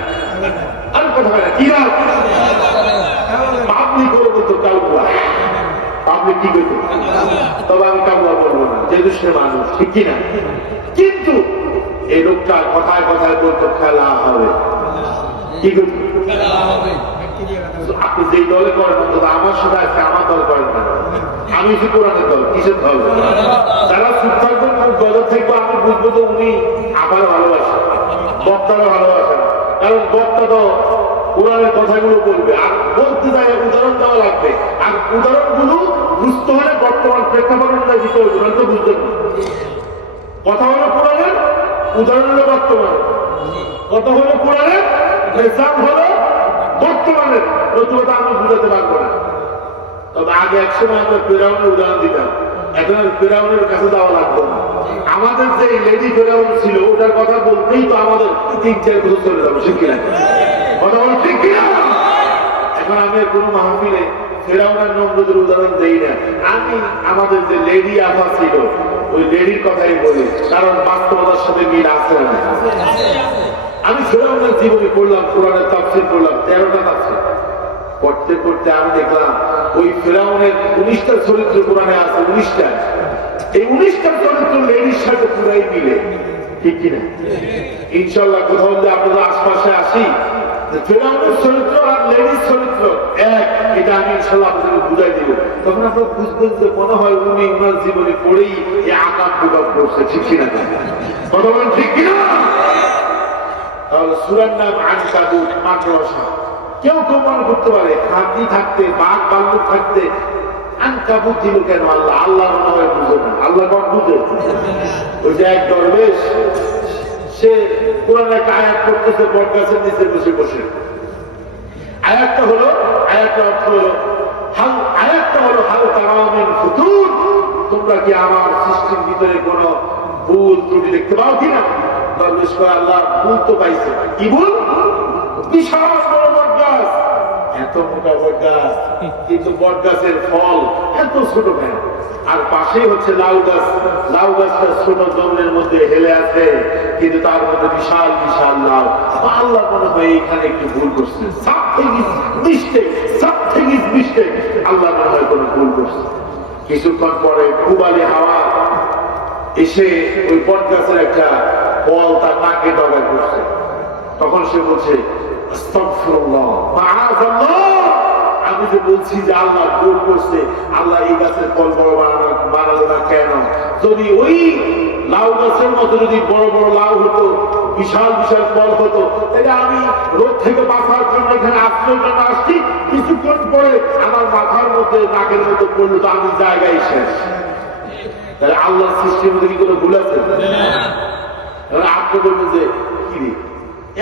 আর কথা হয় না কিনা, পাবলিক করে বলতো কাউয়া, পাবলিক কি করতো, তবে আমি কাউয়া বলবো না, যেহেতু সে মানুষ। ঠিক কিনা? কিন্তু এই লোকটা কথায় কথায় বলতো খেলা হবে। কি করতো? আপনি যেই দলে করেন আমার সাথে আছে, আমার দল করেন না, আমি যে কোরআনের দল, কিসের দল? যারা চুপ থাকবেন দলে থাকবো, আমি বুঝবো যে উনি আমার ভালোবাসে, বক্তারা ভালোবাসে, কারণ বক্তা তো কোরআনের কথাগুলো বলবে, আর বলতে যায় উদাহরণ দেওয়া লাগবে, আর উদাহরণগুলো বুঝতে হলে বর্তমান প্রেক্ষাপটের ভিতরে তো বুঝতে না। কথা হলো কোরআনের, উদাহরণ হলো বর্তমান, কথা হলো কোরআনের, হলো বর্তমান। বর্তমানে, নতুবা আমরা বুঝাতে পারবো না। তবে আগে একসময় আমরা ফেরাউনের উদাহরণ দিতাম, এখন আর ফেরাউনের কাছে যাওয়া লাগতো না। আমাদের যে লেডি ফেরাউন ছিল ওটার কথা বলতেই তো আমাদের 3-4 বছর চলে যাবো, ঠিক কিনা? কথা বলো ঠিক কিনা? এখন আমি কোনো মাহফিলে ফেরাউনের নমরুদের উদাহরণ দেই না, আমি আমাদের যে লেডি আফা ছিল ওই লেডির কথাই বলি, কারণ বাস্তবতার সাথে মিল আছে না। আমি ফেরাউনের জীবনী পড়লাম, কোরআনের তাফসীর পড়লাম, 13টা তাফসীর পড়তে পড়তে আমি দেখলাম ওই ফেরাউনের 19টা চরিত্র কোরআনে আছে, 19টা। এই 19টা চরিত্র লেডির সাথে পুরাই মিলে, ঠিক কিনা? ইনশাল্লাহ কোথাও যদি আপনাদের আশপাশে আসি ফেরাউনের চরিত্র আর লেডির চরিত্র এক, এটা আমি ইনশাল্লাহ আপনাদের বুঝাই দিব। তখন আপনারা বুঝবেন যে মনে হয় উনি ওনার জীবনে পড়েই এই আকাম প্রকাশ করছে, ঠিক কিনা? কথা বলেন ঠিক কিনা? তাহলে সূরার নাম আনকাবুত, মাকড়সা। কেউ কেউ মনে করতে পারে হাতি থাকতে, বাঘ ভাল্লুক থাকতে আনকাবুত দিল কেন আল্লাহ? আল্লাহ মনে হয় বুঝে না, আল্লাহ কখন বুঝে? ওই যে এক দরবেশ, সে কোরআন একটা আয়াত করতেছে বট গাছের নিচে বসে বসে। আয়াতটা হলো, আয়াতটা অর্থ হলো আয়াতটা হলো হাল তারামিন ফুতুর, তোমরা কি আমার সৃষ্টির ভিতরে কোন ভুল ত্রুটি দেখতে পাও কিনা? দরবেশ কয় আল্লাহ ভুল তো পাইছে। কি ভুল? বিশাল বড় বট গাছ, এত মোটা বট গাছ, কিন্তু বট গাছের ফল এত ছোট কেন? আর পাশেই হচ্ছে লাউ গাছ, লাউ গাছটা ছোট জমির মধ্যে হেলে আছে, কিন্তু তার মধ্যে বিশাল বিশাল লাউ। আল্লাহ মনে হয় এখানে একটু ভুল করছে, আল্লাহ মনে হয় কোনো ভুল করছে। কিছুক্ষণ পরে পূবালি হাওয়া এসে ওই বট গাছের একটা ফল তার নাকে ডগা করছে। তখন সে বলছে আস্তাগফিরুল্লাহ, আমি যে বলছি যে আল্লাহ ভুল করছে, আল্লাহ এই গাছের ফল বড় বানালো না কেন? যদি ওই লাউ গাছের মতো যদি বড় বড় লাউ হতো, বিশাল বিশাল ফল হতো, তাহলে আমি রোদ থেকে বাঁচার জন্য এখানে আশ্রয়ের জন্য আসছি, কিছুক্ষণ পরে আমার মাথার মধ্যে নাকের মধ্যে পড়লো, তো আমি জায়গায় শেষ। তাহলে আল্লাহ সৃষ্টির মধ্যে কি কোনো ভুল আছে? আপনি বলবেন যে কি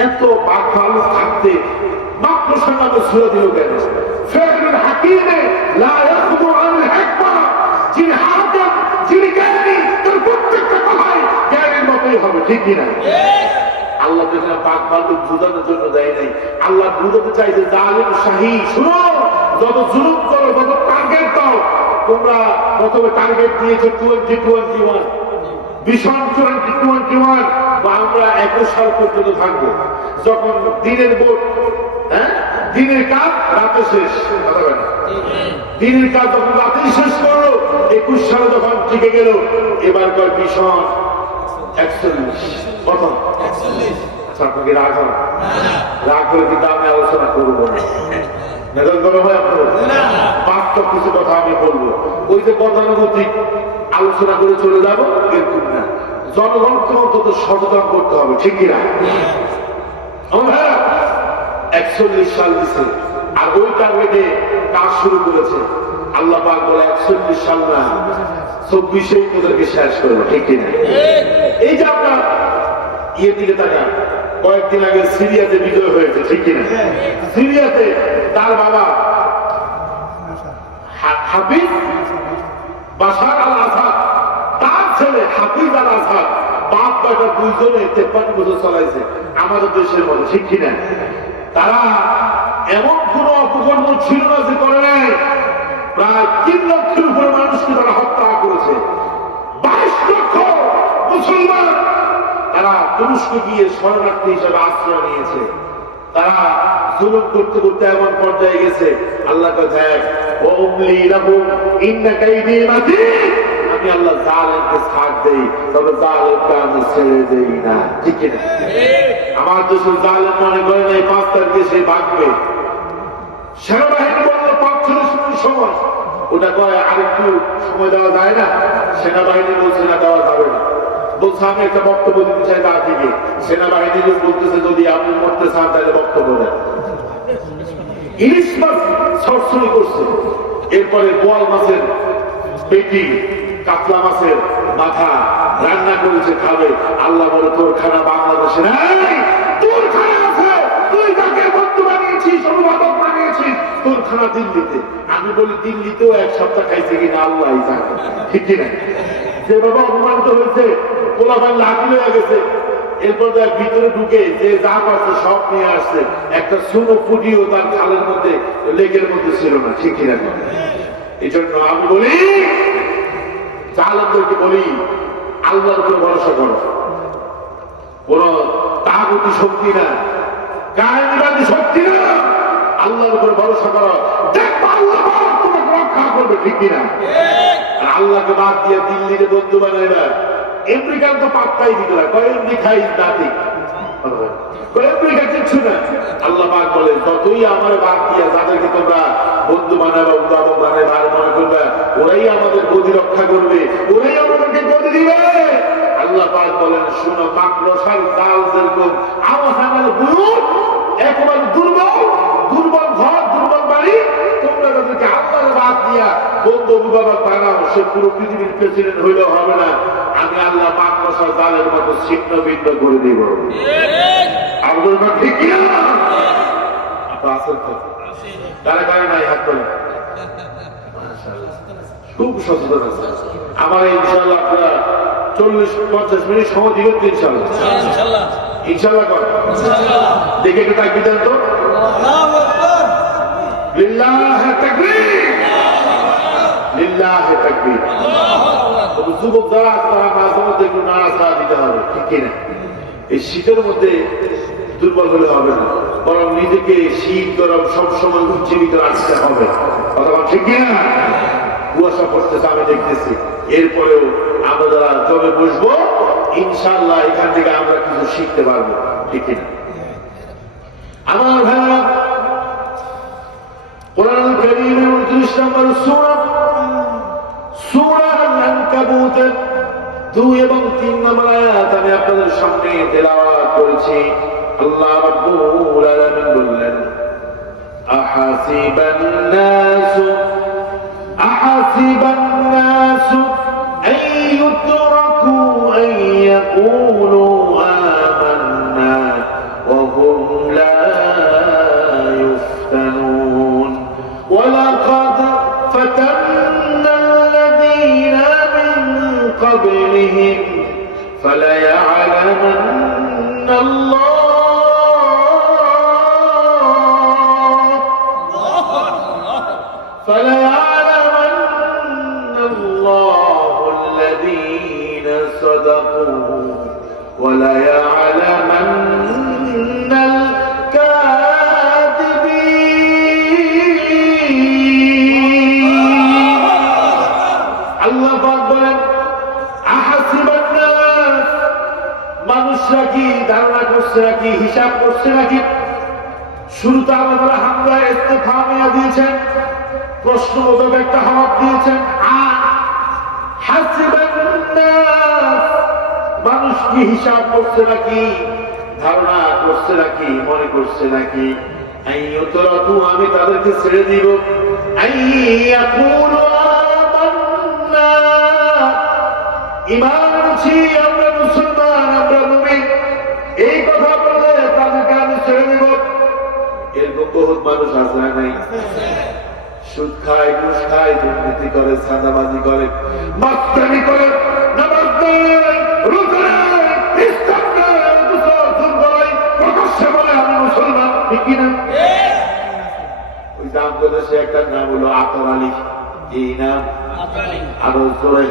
এত বাঘ ভালো থাকতে মাকড়সা নামে সূরা দিল কেন? ফেরের হাকিমে লা ইয়াখুদু আনিল হিকমা, যিনি হাকিম, যিনি জ্ঞানী, তার প্রত্যেকটা কথাই জ্ঞানের মতোই হবে, ঠিক কিনা? আল্লাহ যেখানে বাঘ ভাল্লুক বুঝানোর জন্য দেয় নাই, আল্লাহ বুঝাতে চাইছে জালিম শাহী, শুনো, যত জুলুম করো, যত টার্গেট দাও, তোমরা প্রথমে টার্গেট দিয়েছো 2021, ভিশন 2021, বা আমরা 21 সাল পর্যন্ত থাকবো। যখন দিনের ভোট, দিনের কাজ রাতে শেষ, দিনের কাজ যখন রাতে শেষ করলো, 21 সালে যখন টিকে গেল, এবার কয় ভিশন 41। কত? 41। আপনাকে রাগ হবে? রাগ হলে কিন্তু আমি আলোচনা করবো না, মেজাজ গরম হয় আপনার? বাস্তব কিছু কথা আমি বলবো। ওই যে গতানুগতিক আলোচনা করে চলে যাবো এরকম না, জনগণকে অন্তত সচেতন করতে হবে, ঠিক কিনা? 41 সাল দিচ্ছে, আর ওই টার্গেটে কাজ শুরু করেছে। আল্লাহ পাক বলে 41 সাল না, 24-এই তোদেরকে শেষ করবো, ঠিক কিনা? এই যে আপনার ইয়ের দিকে তাকান, কয়েকদিন আগে সিরিয়াতে বিজয় হয়েছে, ঠিক কিনা? সিরিয়াতে তার বাবা হাফিজ বাশার আল আসাদ, তার ছেলে হাফিজ আল আসাদ, বাপ বেটা দুইজনে 53 বছর চালাইছে আমাদের দেশের মধ্যে, ঠিক কিনা? তারা এমন কোন অপকর্ম ছিল না যে করে নাই। প্রায় 3 লক্ষের উপরে মানুষকে তারা হত্যা করেছে। 22 লক্ষ মুসলমান তারা তুরস্কে গিয়ে শরণার্থী হিসেবে আশ্রয় নিয়েছে। তারা জুলুম করতে করতে এমন পর্যায়ে গেছে, আল্লাহ দেখ আমি আল্লাহ জালেমকে ছাড় দেই, তবে জালেমকে আমি ছেড়ে দেই না, ঠিক না? আমার দেশের জালেম মনে করে না এই 5 তারিখে সে ভাগবে। সেনাবাহিনী বললো 45 সময়, ওটা কয় আরেকটু সময় দেওয়া যায় না? সেনাবাহিনী বলছে না, দেওয়া যাবে না। বলছে আমি একটা বক্তব্য দিতে চাই তার থেকে। সেনাবাহিনী বলতেছে যদি আপনি মরতে চান তাহলে বক্তব্য দেন। ইলিশ মাছ ছড়ছড়ি করছে, এরপরে বোয়াল মাছের পেটি, কাতলা মাছের মাথা রান্না করেছে, খাবে। আল্লাহ বলে তোর খানা বাংলাদেশে নাই, তোর খানা আছে, তুই তাকে বন্ধু বানিয়েছিস, অভিভাবক তোরখানা দিল্লিতে। আমি বলি দিল্লিতেও এক সপ্তাহ খাইছে কিনা আল্লাহ জানে, ঠিক কিনা? যে বাবা অপমানিত হয়েছে, পোলাপান লাঠি হয়ে গেছে, এরপর ভিতরে ঢুকে যে যা পারছে সব নিয়ে আসছে, একটা সুনো ফুটিও তার খালের মধ্যে লেকের মধ্যে ছিল না, ঠিক কিনা? এই জন্য আমি বলি, জালেমদেরকে বলি, আল্লাহর উপরে ভরসা করো। কোন তাগুতি শক্তি না, কায়নাতি শক্তি না, আল্লাহর উপরে ভরসা করো, দেখবা আল্লাহ তোমাকে রক্ষা করবে, ঠিক কিনা? আর আল্লাহকে বাদ দিয়ে দিল্লিতে বন্ধু বানাইবা, আমেরিকার তো পাত্তাই দিত না, এমনি খাই নাতি, আমেরিকা কিচ্ছু না। আল্লাহ পাক বলে, যতই আমার বাদ দিয়া যাদেরকে তোমরা বন্ধু বানাবা, উদ্ভাবক বানাবা, আর মনে করবে ওরাই আমাদের গদি রক্ষা করবে, ওরাই আমাদেরকে গদি দিবে। আল্লাহ পাক বলেন, শোনো, মাকড়সার জাল যেরকম আওয়াহানাল বুয়ুত, একেবারে দুর্বল দুর্বল ঘর, দুর্বল বাড়ি, তোমরা তাদেরকে আল্লাহর বাদ দিয়া বন্ধু অভিভাবক বানাও, সে পুরো পৃথিবীর প্রেসিডেন্ট হইলেও হবে না। আমি আল্লাহ মাকড়সার জালের মতো ছিন্ন ভিন্ন করে দিব। আপনার মা ঠিক কিনা? কারা কারা নাই হাত তোলেন, খুব সচেতন আছে। আমার ইনশাআল্লাহ আপনারা 40-50 মিনিট সময় দিবেন তো ইনশাআল্লাহ? ইনশাআল্লাহ কর, দেখে একটু তাকবীর দেন তো। লিল্লাহি তাকবীর, লিল্লাহি তাকবীর। যুবক যারা আপনারা মাঝে মধ্যে একটু নাড়াচাড়া দিতে হবে, ঠিক কিনা? এই শীতের মধ্যে দুর্বল হলে হবে না, বরং নিজেকে শীত গরম সবসময় উজ্জীবিত রাখতে হবে, অথবা ঠিক কিনা? কুয়াশা পড়তেছে আমি দেখতেছি, এরপরেও আমরা যারা জমে বসবো ইনশাআল্লাহ এখান থেকে আমরা কিছু শিখতে পারবো, ঠিক কিনা? আমার ভাইরা, কোরআন কারীমের 29 নম্বর সূরা, সূরা আল-আনকাবুতের 2 এবং 3 নম্বর আয়াত আমি আপনাদের সামনে তেলাওয়াত করেছি। আল্লাহ রাব্বুল আলামিন বললেন, আহাসিবান নাসু আন ইউতরাকু আন ইয়াকুলু আমান্না ওয়া হুম লা ইফতানুন ওয়া লাকাদ ফাতান্না আল্লাযীনা মিন ক্বাবলিহিম ফালায়া'লামান্না আল্লাহ فليعلمن الله الذين صدقوا وليعلمن الكاذبين আল্লাহ পাক বলেন, আহাসিবান নাস, মানুষরা কি ধারণা করছে নাকি, হিসাব করছে নাকি? শুরুতে আল্লাহ হামজা ইস্তেফহামিয়া দিয়েছেন, প্রশ্নবোধক একটা হরফ দিয়েছেন। মানুষ কি হিসাব করছে নাকি, ধারণা করছে নাকি, মনে করছে নাকি আমি তাদেরকে ছেড়ে দিব, ঈমান আনছি, আমরা মুসলমান, আমরা মুমিন, এই কথা বলে তাদেরকে আমি ছেড়ে দিব। এরকম বহুত মানুষ আছে না নাই? সুদ খায়, ঘুষ খায়, দুর্নীতি করে, চাঁদাবাজি করে, মাস্তানি করে, নামাজ নেয়, রোজা নেয়, ইসলাম নেয়, প্রকাশ্যে বলে আমি মুসলমান, ঠিক কিনা? ওই দামগদেশে একটা নাম হলো আতর আলী। এই নাম আরো জোরে,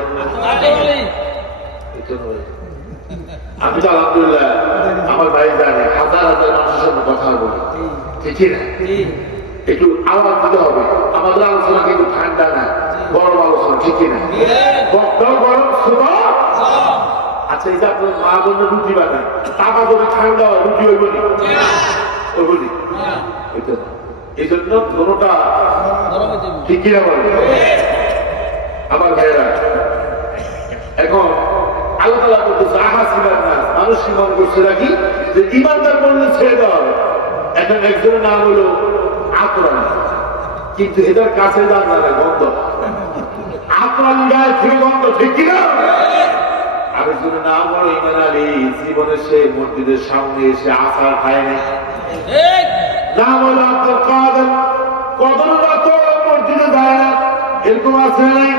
আমি তো আলহামদুলিল্লাহ আমার ভাই জানে হাজার হাজার মানুষের সঙ্গে কথা বলি, ঠিক না? একটু আওয়াজ দিতে হবে, আমাদের আলোচনা কিন্তু ঠান্ডা না, গরম আলোচনা, ঠিক না? বক্তাও গরম, শুভ। আচ্ছা, এই যে আপনার মা বোনের রুটি বানায়, তাবা যদি ঠান্ডা হয় রুটি হইব নি? হইব নি? এই জন্য কোনোটা ঠিক কিনা বলে আমার ভাইয়েরা। এখন আল্লাহ তাআলা বলতেছে, আহাসিবান নাস, মানুষ ঈমান করছে নাকি যে ঈমানদার বললে ছেড়ে দেওয়া হবে। এখন একজনের নাম হলো আতরানি, কিন্তু এদের কাছে যান না, গন্ধ আতরানি গায়ে থেকে গন্ধ, ঠিক কিনা? আরেকজনের নাম হলো ঈমান আলী, জীবনে সে মসজিদের সামনে এসে আসার খায়নি। নাম হলো আব্দুল কাদের, কদররা তো মসজিদে যায় না, এরকম আছে নাই?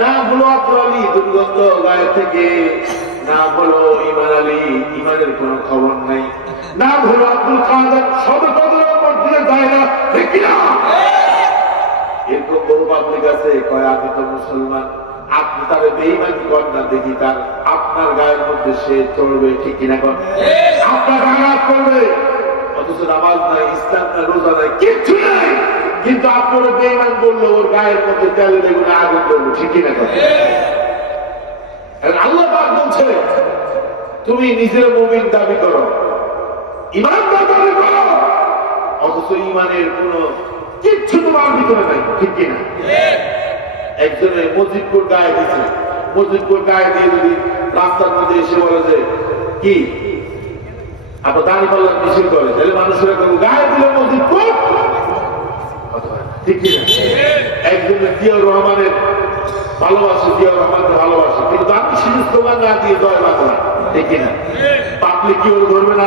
না বলো আব্দুল আলী দুর্গন্ধ গায়ে থেকে, না বলো ইমান আলী ইমানের কোনো খবর নাই, না বলো আব্দুল কাদের সব কদর মসজিদে যায় না, ঠিক কিনা? এরকম বহু পাবলিক আছে কয় আমি তো মুসলমান, আপনি তার বেঈমান করেন না দেখি তার আপনার গায়ের মধ্যে সে চড়বে, ঠিক কিনা? আপনার আঘাত করবে, অথচ নামাজ নাই, ইসলাম নাই, রোজা নাই, কিচ্ছু নাই, কিন্তু আপনার বেঈমান বললো ওর গায়ের মধ্যে তেলে বেগুনে আগুন করবো, ঠিক কিনা? আল্লাহ পাক বলছে তুমি নিজের মুমিন দাবি করো, ইমানদার দাবি করো, অথচ ইমানের কোন কিচ্ছু তোমার ভিতরে নাই, ঠিক কিনা? একজনে মসজিদপুর গায়ে দিচ্ছে, মসজিদপুর গায়ে দিয়ে যদি রাস্তার মধ্যে এসে বলে যে কি আপনার দাঁড়ি পাল্লার মিছিল করে, তাহলে মানুষেরা কেউ গায়ে দিল মসজিদপুর, ঠিক কিনা? একজনে জিয়াউর রহমানের ভালোবাসে, জিয়াউর রহমানকে ভালোবাসে, কিন্তু আমি শিশু স্লোগান না দিয়ে দয় বাংলা, ঠিক কিনা? পাবলিক কি ওর ধরবে না?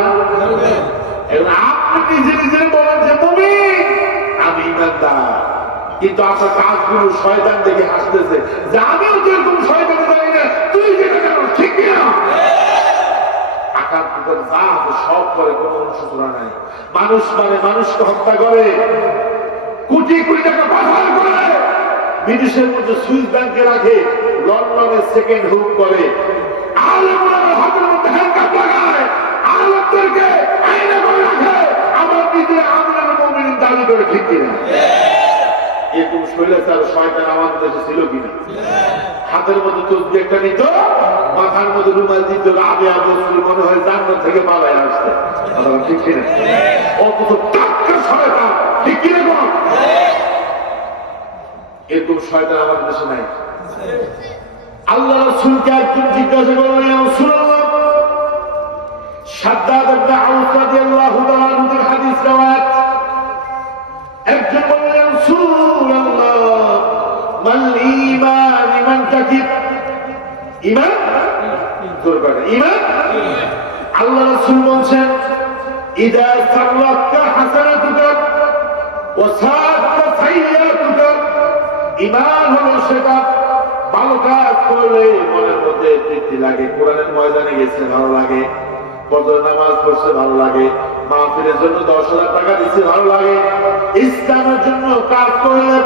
এখন আপনি নিজে নিজে বলেন যে মুমিন আমি ইমানদার, কিন্তু আপনার কাজগুলো শয়তান দেখে হাসতেছে যে আমিও যেরকম শয়তান জানি না তুই যেটা কেন, ঠিক কিনা? আকার পুকুর যা আছে সব করে, কোনো অনুশোচনা নাই। মানুষ মানে মানুষকে হত্যা করে, কোটি কোটি টাকা পাচার করে, বিদেশের মধ্যে সুইস ব্যাংকে রাখে, লন্ডনে সেকেন্ড হুক করে, আলেমরা হাতের মধ্যে হ্যান্ডকাপ লাগায়, আলেমদেরকে আইনা করে রাখে, আবার নিজে আমিনার মুমিন দাবি করে, ঠিক কিনা? এরকম শৈলাচার শয়তান আমাদের দেশে ছিল কিনা? হাতের মধ্যে তসবিহ একটা নিত, মাথার মধ্যে রুমাল দিত, আবে আবস্থায় মনে হয় জান্নাত থেকে পালায় আসছে, ঠিক কিনা? অথচ টাটকা শয়তান, ঠিক কিনা? এরকম শয়তান আমাদের দেশে নাই। আল্লাহ রাসূলকে একজন জিজ্ঞাসা করলেন, ইয়া রাসূলুল্লাহ, শাদ্দাদ ইবনে আউস রাদিয়াল্লাহু তাআলা আনহুর হাদিস রাওয়ায়াত, একজন বললেন, ইয়া রাসূলুল্লাহ মাল ঈমান, ঈমানটা কি? ঈমান করবেন, ঈমান। আল্লাহ রাসূল বলেন, ইদা সাররাতকা হাসানাতুকা ওয়া সাআতকা সাইয়্যাতুকা, ঈমান হলো সেটা ভালো কাজ করলে মনের মধ্যে তৃপ্তি লাগে, কোরআনের ময়দানে গেছে ভালো লাগে, ফজর নামাজ পড়ছে ভালো লাগে, মাহফিলের জন্য 10,000 টাকা দিচ্ছে ভালো লাগে, ইসলামের জন্য কাজ করলে,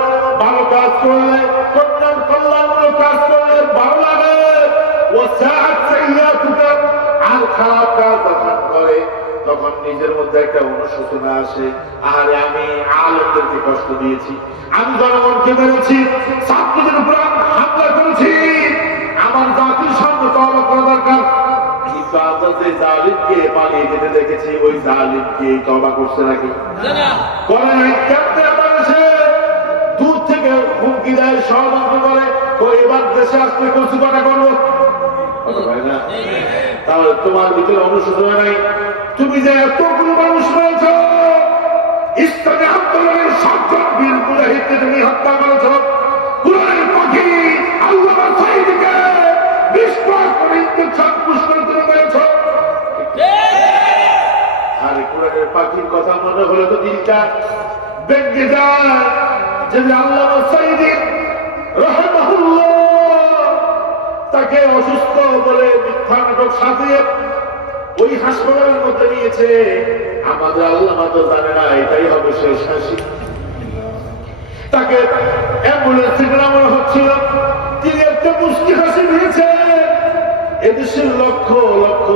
ভালো কাজ করলে, কল্যাণমূলক কাজ করলে ভালো লাগে, আর খারাপ কাজ যখন করে তখন নিজের মধ্যে একটা অনুশোচনা আসে, আরে আমি আলেমদেরকে কষ্ট দিয়েছি, আমি জনগণকে মেরেছি, ছাত্রদের উপর হামলা করেছি, আমার জাতির সঙ্গে তওবা করা দরকার, কিন্তু আমরা যে জালিমকে পালিয়ে যেতে দেখেছি ওই জালিমকে তওবা করছে নাকি? করে নাই। কেমনে আমার এসে দূর থেকে হুমকি দেয়, ষড়যন্ত্র করে, ও এবার দেশে আসলে কচু কাটা করবো, না? তাহলে তোমার ভিতরে অনুশোচনা নাই? তুমি যে এতগুলো মানুষ রয়েছ, ইসলামী আন্দোলনের সবজন বীর মুজাহিদকে তুমি হত্যা করেছ, কুরআনের পাখি আল্লামা সাঈদীকে বিস্ফোরক করে ইন্তেকশন পুষ্কর করে মেরেছ। আরে কুরআনের পাখির কথা মনে হলে তো দিনটা বেঁকে যায়, যে আল্লামা সাঈদী রাহিমাহুল্লাহ তাকে অসুস্থ বলে মিথ্যা নাটক সাজিয়ে ওই হাসপাতালের মধ্যে নিয়েছে, আমাদের আল্লামা তো জানে না এটাই হবে শেষ হাসি। তাকে অ্যাম্বুলেন্সে নামানো হচ্ছিল, তিনি একটা মুস্কি হাসি দিয়েছে, এদেশের লক্ষ লক্ষ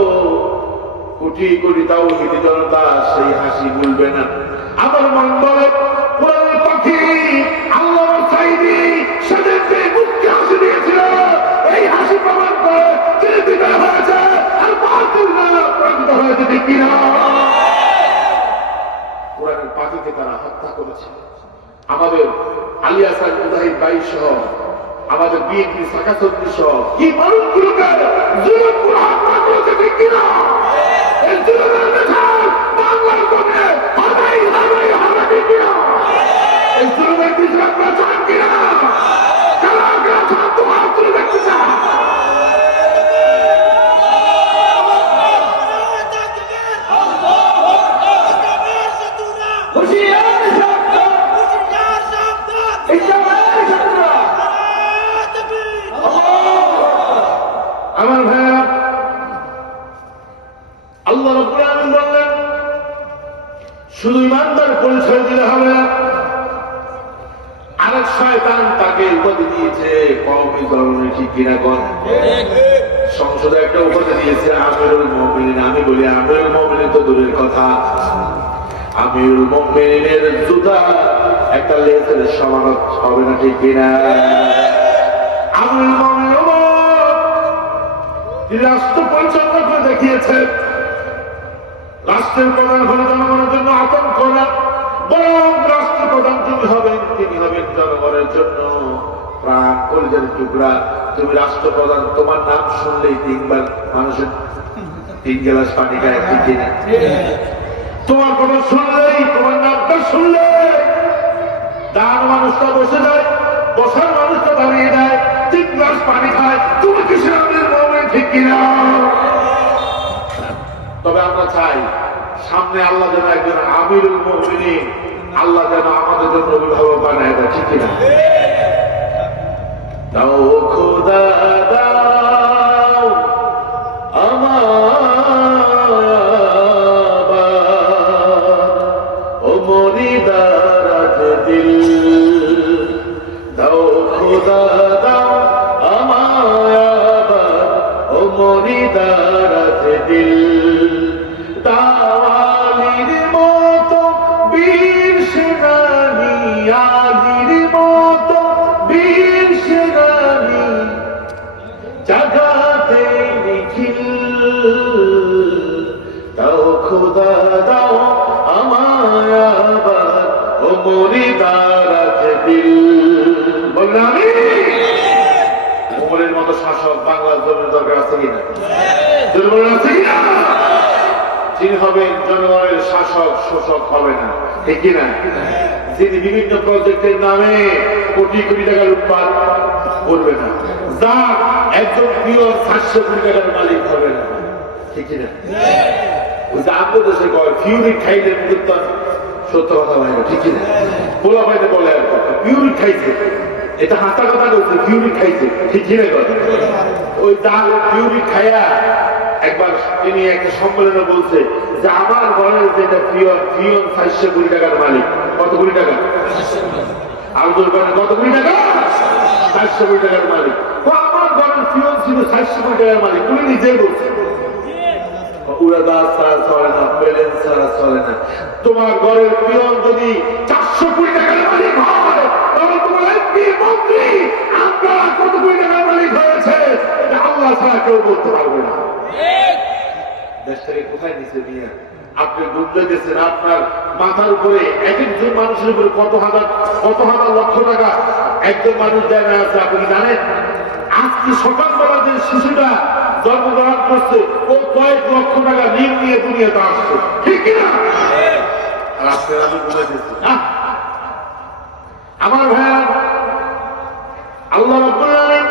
কোটি কোটি তাওহীদি জনতা সেই হাসি ভুলবে না। আমার মন বলে কুরআনের পাখি আল্লামা সাঈদী সেদিন যে মুস্কি হাসি দিয়েছিল, এই হাসি প্রমাণ করে তিনি বিদায় হয়েছে, আর বাতিল না প্রকৃত হয়েছে, ঠিক কিনা? কুরআনের পাখিকে তারা হত্যা করেছে। আমাদের আলী হাসান মুজাহিদ ভাই সহ, আমাদের বিএনপি শাখা সমিতি সহ কি মানুষগুলোকে জুলুম করে হত্যা করেছে, ঠিক কিনা? এই জুলুমের বিচার বাংলার জমিনে হবেই হবেই হবে, ঠিক কিনা? এই জুলুমের বিচার আমরা চান কিনা? কারা কারা চান? তো হাত তুলে দেখতে চান? হুঁশিয়ার সাবধান, আমার ভাইরা, আল্লাহ রাব্বুল আলামিন বললেন শুধু ইমানদার পরিচয় দিলে হবে না। আরেক শয়তান তাকে উপাধি দিয়েছে কওমি ধরনের, ঠিক কিনা কোন? সংসদে একটা উপাধি দিয়েছে আমিরুল মুমিনিন। আমি বলি আমিরুল মুমিনিন তো দূরের কথা, আমিরুল মুমিনিনের জুতা একটা লেজের সমান হবে না, ঠিক কিনা? আমিরুল মুমিনিন রাষ্ট্র পরিচালনা করে দেখিয়েছে রাষ্ট্রের প্রধান হলে জনগণের জন্য আতঙ্ক না, বরং রাষ্ট্রপ্রধান যিনি হবেন তিনি হবেন জনগণের জন্য প্রাণ কলিজার টুকরা। তুমি রাষ্ট্রপ্রধান, তোমার নাম শুনলেই তিনবার মানুষের 3 গ্লাস পানি খায়, ঠিক কিনা? তোমার কথা শুনলেই, তোমার নামটা শুনলে দাঁড়ানো মানুষটা বসে যায়, বসার মানুষটা দাঁড়িয়ে যায়, 3 গ্লাস পানি খায়। তুমি কি সামনের মুমিন, ঠিক কিনা? তবে আমরা চাই সামনে আল্লাহ যেন একজন আমিরুল মুমিনিন, আল্লাহ যেন আমাদের জন্য অভিভাবক বানায় দেয়, ঠিক কিনা? দাও খোদা দাও আমার ও মরিদারাজ দিল, দাও খোদা দাও আমার ও মরিদারাজ দিল, দাওয়ালির মতো বীর সেনানি, আলির মতো বীর সেনানি, জাগাতে নিখিল, দাও খোদা দাও আমায় আবার ও মরিদারাজ দিল। বললাম আমি ওমরের মতো শাসক বাংলার জমির দরকার আছে কিনা? জনগণ আছে কিনা? যিনি হবেন জনগণের শাসক, শোষক হবে না, ঠিক কিনা? যিনি বিভিন্ন প্রজেক্টের নামে কোটি কোটি টাকা লুটপাট করবে না, যার একজন প্রিয় 700 কোটি টাকার মালিক হবে না, ঠিক কিনা? ওই যে আমাদের দেশে কয় ফিউরিক খাইলে মুখে সত্য কথা হয় না, ঠিক কিনা? পোলা পাইতে বলে ফিউরিক খাইছে, এটা হাঁটা কথা বলছে, ফিউরিক খাইছে, ঠিক কিনা? ওই তার ফিউরিক খাইয়া একবার তিনি একটা সম্মেলনে বলছে যে আমার ঘরের যেটা পিয়ন 700 কোটি টাকার মালিক। কত কোটি টাকা? আলোচনা করেন কত কোটি টাকা? 700 কোটি টাকার মালিক। আমার ঘরের পিয়ন ছিল 700 কোটি টাকার মালিক, তুমি নিজেই বলছে। উড়াদার ছাড়া চলে না, প্লেন ছাড়া চলে না। তোমার ঘরের পিয়ন যদি 400 কোটি টাকার মালিক হয়, তবে তোমার এমপি মন্ত্রী আমরা কত কোটি টাকার মালিক হয়েছে আল্লাহ ছাড়া কেউ বলতে পারবে না। দেশটাকে কোথায় নিচে নিয়ে আপনি ডুবলে গেছেন। আপনার মাথার উপরে এক একজন মানুষের উপরে কত হাজার লক্ষ টাকা একজন মানুষ দেয় না আছে, আপনি জানেন? আজকে সকালবেলা যে শিশুটা জন্মগ্রহণ করছে ও কয়েক লক্ষ টাকা ঋণ নিয়ে দুনিয়াতে আসছে, ঠিক কিনা? আর আজকে আমি বলে দিচ্ছি না। আমার ভাইয়া, আল্লাহ রাব্বুল আলামিন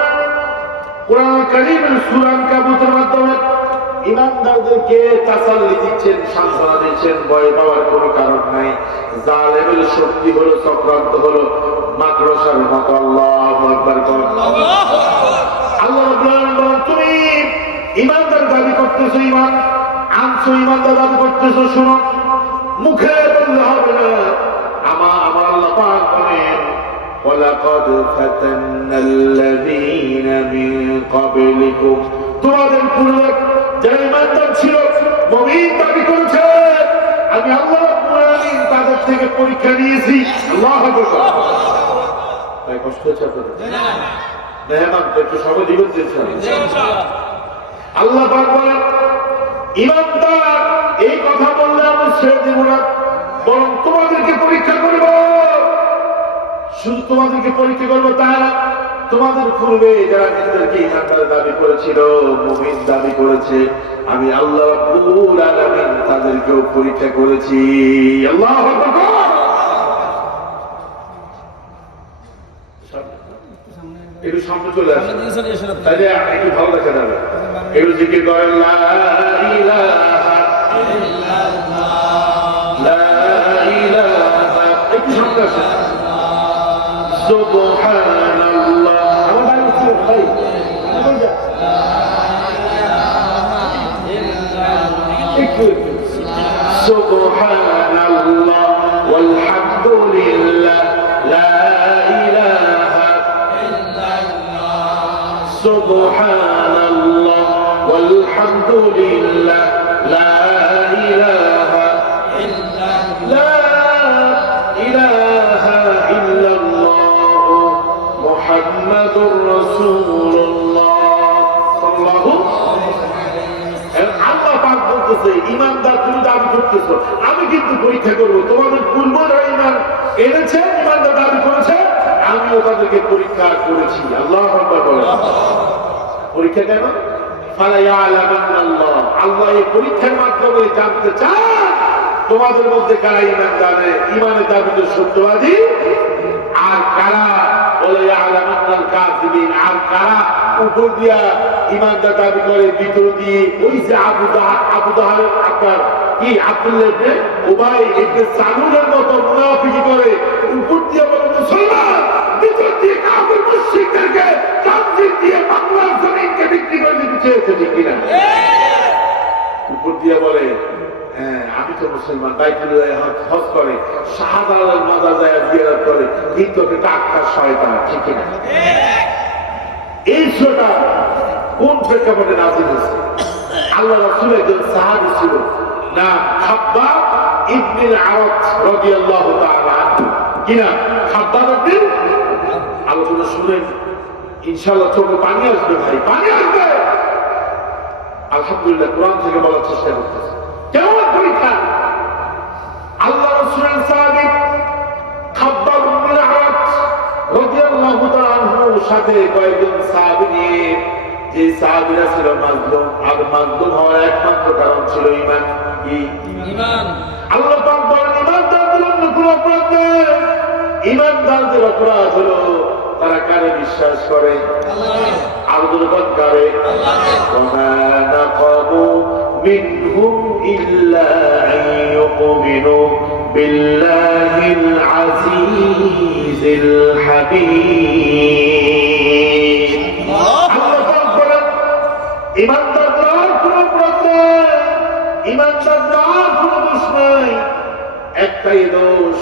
কোরআন কারীমের সূরা আনকাবুতের মাধ্যমে ইমানদারদেরকে তাসাল্লি দিচ্ছেন, সান্ত্বনা দিচ্ছেন, ভয় পাওয়ার কোনো কারণ নাই। জালেমের শক্তি হলো, চক্রান্ত হলো মাকড়সার মতো। আল্লাহু আকবার। আল্লাহ রাব্বুল আলামিন বলেন, তুমি ইমানদার দাবি করতেছো, ইমান আনছো, ইমানদার দাবি করতেছো, শোনো, মুখে বললে হবে না। আমার আল্লাহ পাক বলেন, ওয়ালাকাদ ফাতান্নাল্লাযীনা মিন ক্বাবলিকুম, তোমাদের পূর্বে যারা ইমানদার ছিল, মুমিন দাবি করেছে, আমি আল্লাহ রাব্বুল আলামিন তাদের থেকে পরীক্ষা নিয়েছি। আল্লাহু আকবার। তাই কষ্ট হচ্ছে আপনাদের? মেহমান একটু সবাই দিবেন ইনশাআল্লাহ। আল্লাহ পাক বলেন, ইমানদার এই কথা বললে আমি ছেড়ে দেব না, বরং তোমাদেরকে পরীক্ষা করব। শুধু তোমাদেরকে পরীক্ষা করবো তা না, তোমাদের পূর্বে যারা নিজেদেরকে ইমানদার দাবি করেছিল, মুমিন দাবি করেছে, আমি আল্লাহ রাব্বুল আলামিন তাদেরকেও পরীক্ষা করেছি। আল্লাহু আকবার। একটু সামনে চলে আসে, তাহলে একটু ভালো দেখা যাবে। একটু জিকির করেন, লা ইলাহা ইল্লাল্লাহ, লা ইলাহা, একটু সামনে আসে, সুবহানাল্লাহ। আমার ভাই ভাই সুবহানাল্লাহ ওয়ালহামদুলিল্লাহ লা ইলাহা ইল্লাল্লাহ সুবহানাল্লাহ ওয়ালহামদুলিল্লাহ লা ইলাহা মুহাম্মাদুর রাসূলুল্লাহ সাল্লাল্লাহু আল্লাহ পাক বলতেছে ঈমানদার তুমি দাবি করতেছো আমি কিন্তু পরীক্ষা করব তোমাদের পূর্বরা ঈমান এনেছে ঈমানদার দাবি করেছে আমিও তাদেরকে পরীক্ষা করেছি আল্লাহু আকবার বলেন পরীক্ষা কেন ফালা ইয়ালামান্না আল্লাহ আল্লাহ এই পরীক্ষার মাধ্যমে জানতে চান তোমাদের মধ্যে কারা ঈমানদার ঈমানের দাবিতে সত্যবাদী আর কারা বলে ইয়ালামান্নাল কাযিবিন আর কারা উপর দিয়া ঈমানদার দাবি করে ভিতর দিয়ে ওই যে আবু জাহলের আপনার কি আব্দুল্লাহ ইবনে উবাই ইবনে সালুলের মতো মুনাফিকি করে উপর দিয়ে বলে মুসলমান ভিতর দিয়ে কাফির মুশরিকদেরকে তামজিদ দিয়ে বাংলার জমিনকে বিক্রি করে দিতে চেয়েছে ঠিক কিনা উপর দিয়ে বলে হ্যাঁ আমি তো মুসলমান বাইতুল্লাহ হজ করে শাহজালাল মাজার যায় জিয়ারত করে কিন্তু এটা আখ্যার শয়তান ঠিক কিনা এই সূরাটা কোন প্রেক্ষাপটে নাযিল হয়েছে আল্লাহ রাসূলের একজন সাহাবী ছিল নাম খাব্বাব ইবনে আরাত রাদিয়াল্লাহু তাআলা আনহু কিনা খাব্বাব ইবনে আলোচনা শুনেন ইনশাআল্লাহ চোখে পানি আসবে ভাই পানি আসবে আলহামদুলিল্লাহ কোরআন থেকে বলার চেষ্টা করতেছি কেমন পরীক্ষা আল্লাহ রাসূলের সাহাবী খাব্বাব ইবনে আরাত রাদিয়াল্লাহু তাআলা আনহুর সাথে কয়েকজন সাহাবী নিয়ে যে সাহাবীরা ছিল মাজলুম আর মাজলুম হওয়ার একমাত্র কারণ ছিল ঈমান কি ঈমান আল্লাহ পাক বলেন ঈমানদারদের কোনো অপরাধ নেই ঈমানদারদের অপরাধ হলো তারা কারে বিশ্বাস করে আল্লাহকে আর দুর্বল করে আল্লাহকে ওয়া নাকাবু মিনহুম ইল্লা আইয়ুমিনু বিল্লাহিল আজিজিল হাবিব আল্লাহ পাক বলেন ঈমানদারদের কোনো অপরাধ নেই ঈমানদারদের কোনো দোষ নাই একটাই দোষ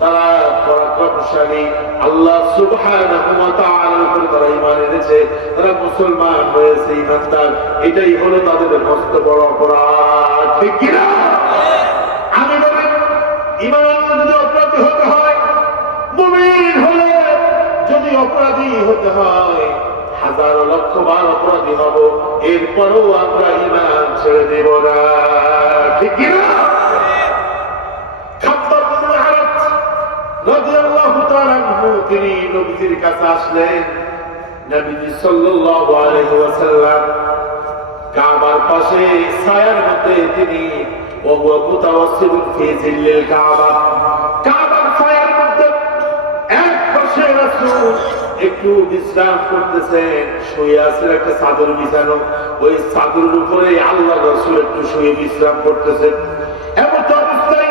তারা পরাক্রমশালী আল্লাহ সুবহানাহু ওয়া তাআলার উপর তারা ঈমান এনেছে তারা মুসলমান হয়েছে ঈমানদার এটাই হলো তাদের মস্ত বড় অপরাধ ঠিক কি না আমি বলি ঈমান যদি অপরাধী হতে হয় মুমিন হলে যদি অপরাধী হতে হয় হাজার লক্ষ বার অপরাধী হব এরপরও আমরা ঈমান ছেড়ে দেব না ঠিক কি না তিনি নবীজির কাছে আসলেন নবীজি সাল্লাল্লাহু আলাইহি ওয়াসাল্লাম কাবার পাশে ছায়ার মধ্যে তিনি ওয়া মুতাওয়াসসিলুন ফি জিল্লিল কাবা কাবার ছায়ার মধ্যে এক পাশে রাসূল একটু বিশ্রাম করতেছেন শুয়ে আছেন একটা চাদর বিছানো ওই চাদরের উপরে আল্লাহর রাসূল একটু শুয়ে বিশ্রাম করতেছেন এমন অবস্থায়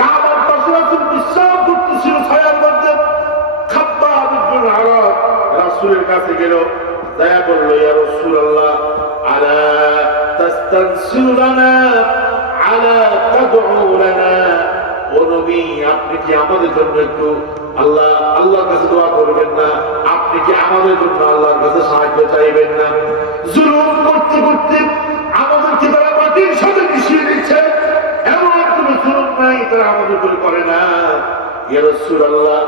কাবার পাশে রাসূল বিশ্রাম করতেছিল ছায়ার মধ্যে খাব্বাব ইবনে আরাত রাসূলের কাছে গেল দয়া বলল ইয়া রাসূলুল্লাহ আলা তাস্তানসিরু লানা আলা তাদউ লানা ও নবী আপনি কি আমাদের জন্য একটু আল্লাহর কাছে দোয়া করবেন না আপনি কি আমাদের জন্য আল্লাহর কাছে সাহায্য চাইবেন না জুলুম করতে করতে আমাদেরকে তারা মাটির সাথে মিশিয়ে দিচ্ছে এমন কোনো জুলুম নাই তারা আমাদের উপর করে না ইয়া রাসূলুল্লাহ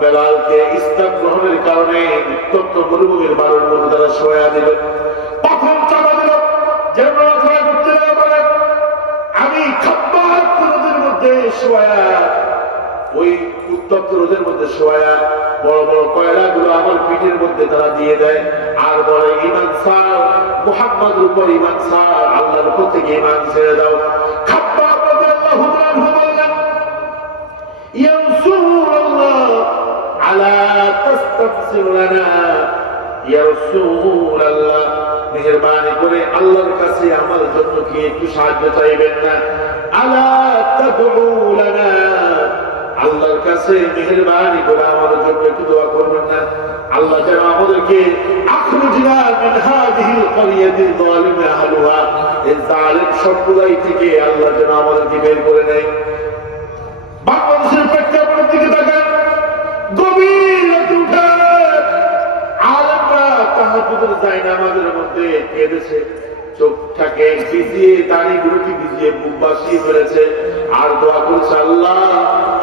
বেলালকে ইসলাম গ্রহণের কারণে উত্তপ্ত মরুভূমির বালুর মধ্যে তারা শোয়া দিল প্রথম চাপা দিল যেন করতে না পারে আমি খাব্বাব নদীর মধ্যে শোয়া ওই উত্তপ্ত রোদের মধ্যে শোয়া বড় বড় কয়লাগুলো আমার পিঠের মধ্যে তারা দিয়ে দেয় আর বলে ঈমান ছাড় মুহাম্মদের উপর ঈমান ছাড় আল্লাহর উপর থেকে ঈমান ছেড়ে দাও খাব্বাব রাদিয়াল্লাহু আনহু বললেন ইয়া রাসূলুল্লাহ আলা তাস্তাগফির লানা ইয়া রাসূলুল্লাহ মেহেরবানি করে আল্লাহর কাছে আমার জন্য কি একটু সাহায্য চাইবেন না আলা তাদউ লানা আল্লাহর কাছে মেহেরবানি করে আমাদের জন্য একটু দোয়া করবেন না আল্লাহ যেন আমাদেরকে আখরিজনা মিন হাযিহিল ক্বরিয়াতিল যালিমি আহলুহা, এই জালিম সম্প্রদায় থেকে আল্লাহ যেন আমাদেরকে বের করে নেয়। বাংলাদেশের প্রেক্ষাপটের দিকে তাকান, গভীর রাতে উঠে আলেমরা তাহাজ্জুদের জায়নামাজের মধ্যে কেঁদেছে, চোখটাকে ভিজিয়ে দাড়িগুলোকে ভিজিয়ে বুক বাসিয়ে ফেলেছে আর দোয়া করছে, আল্লাহ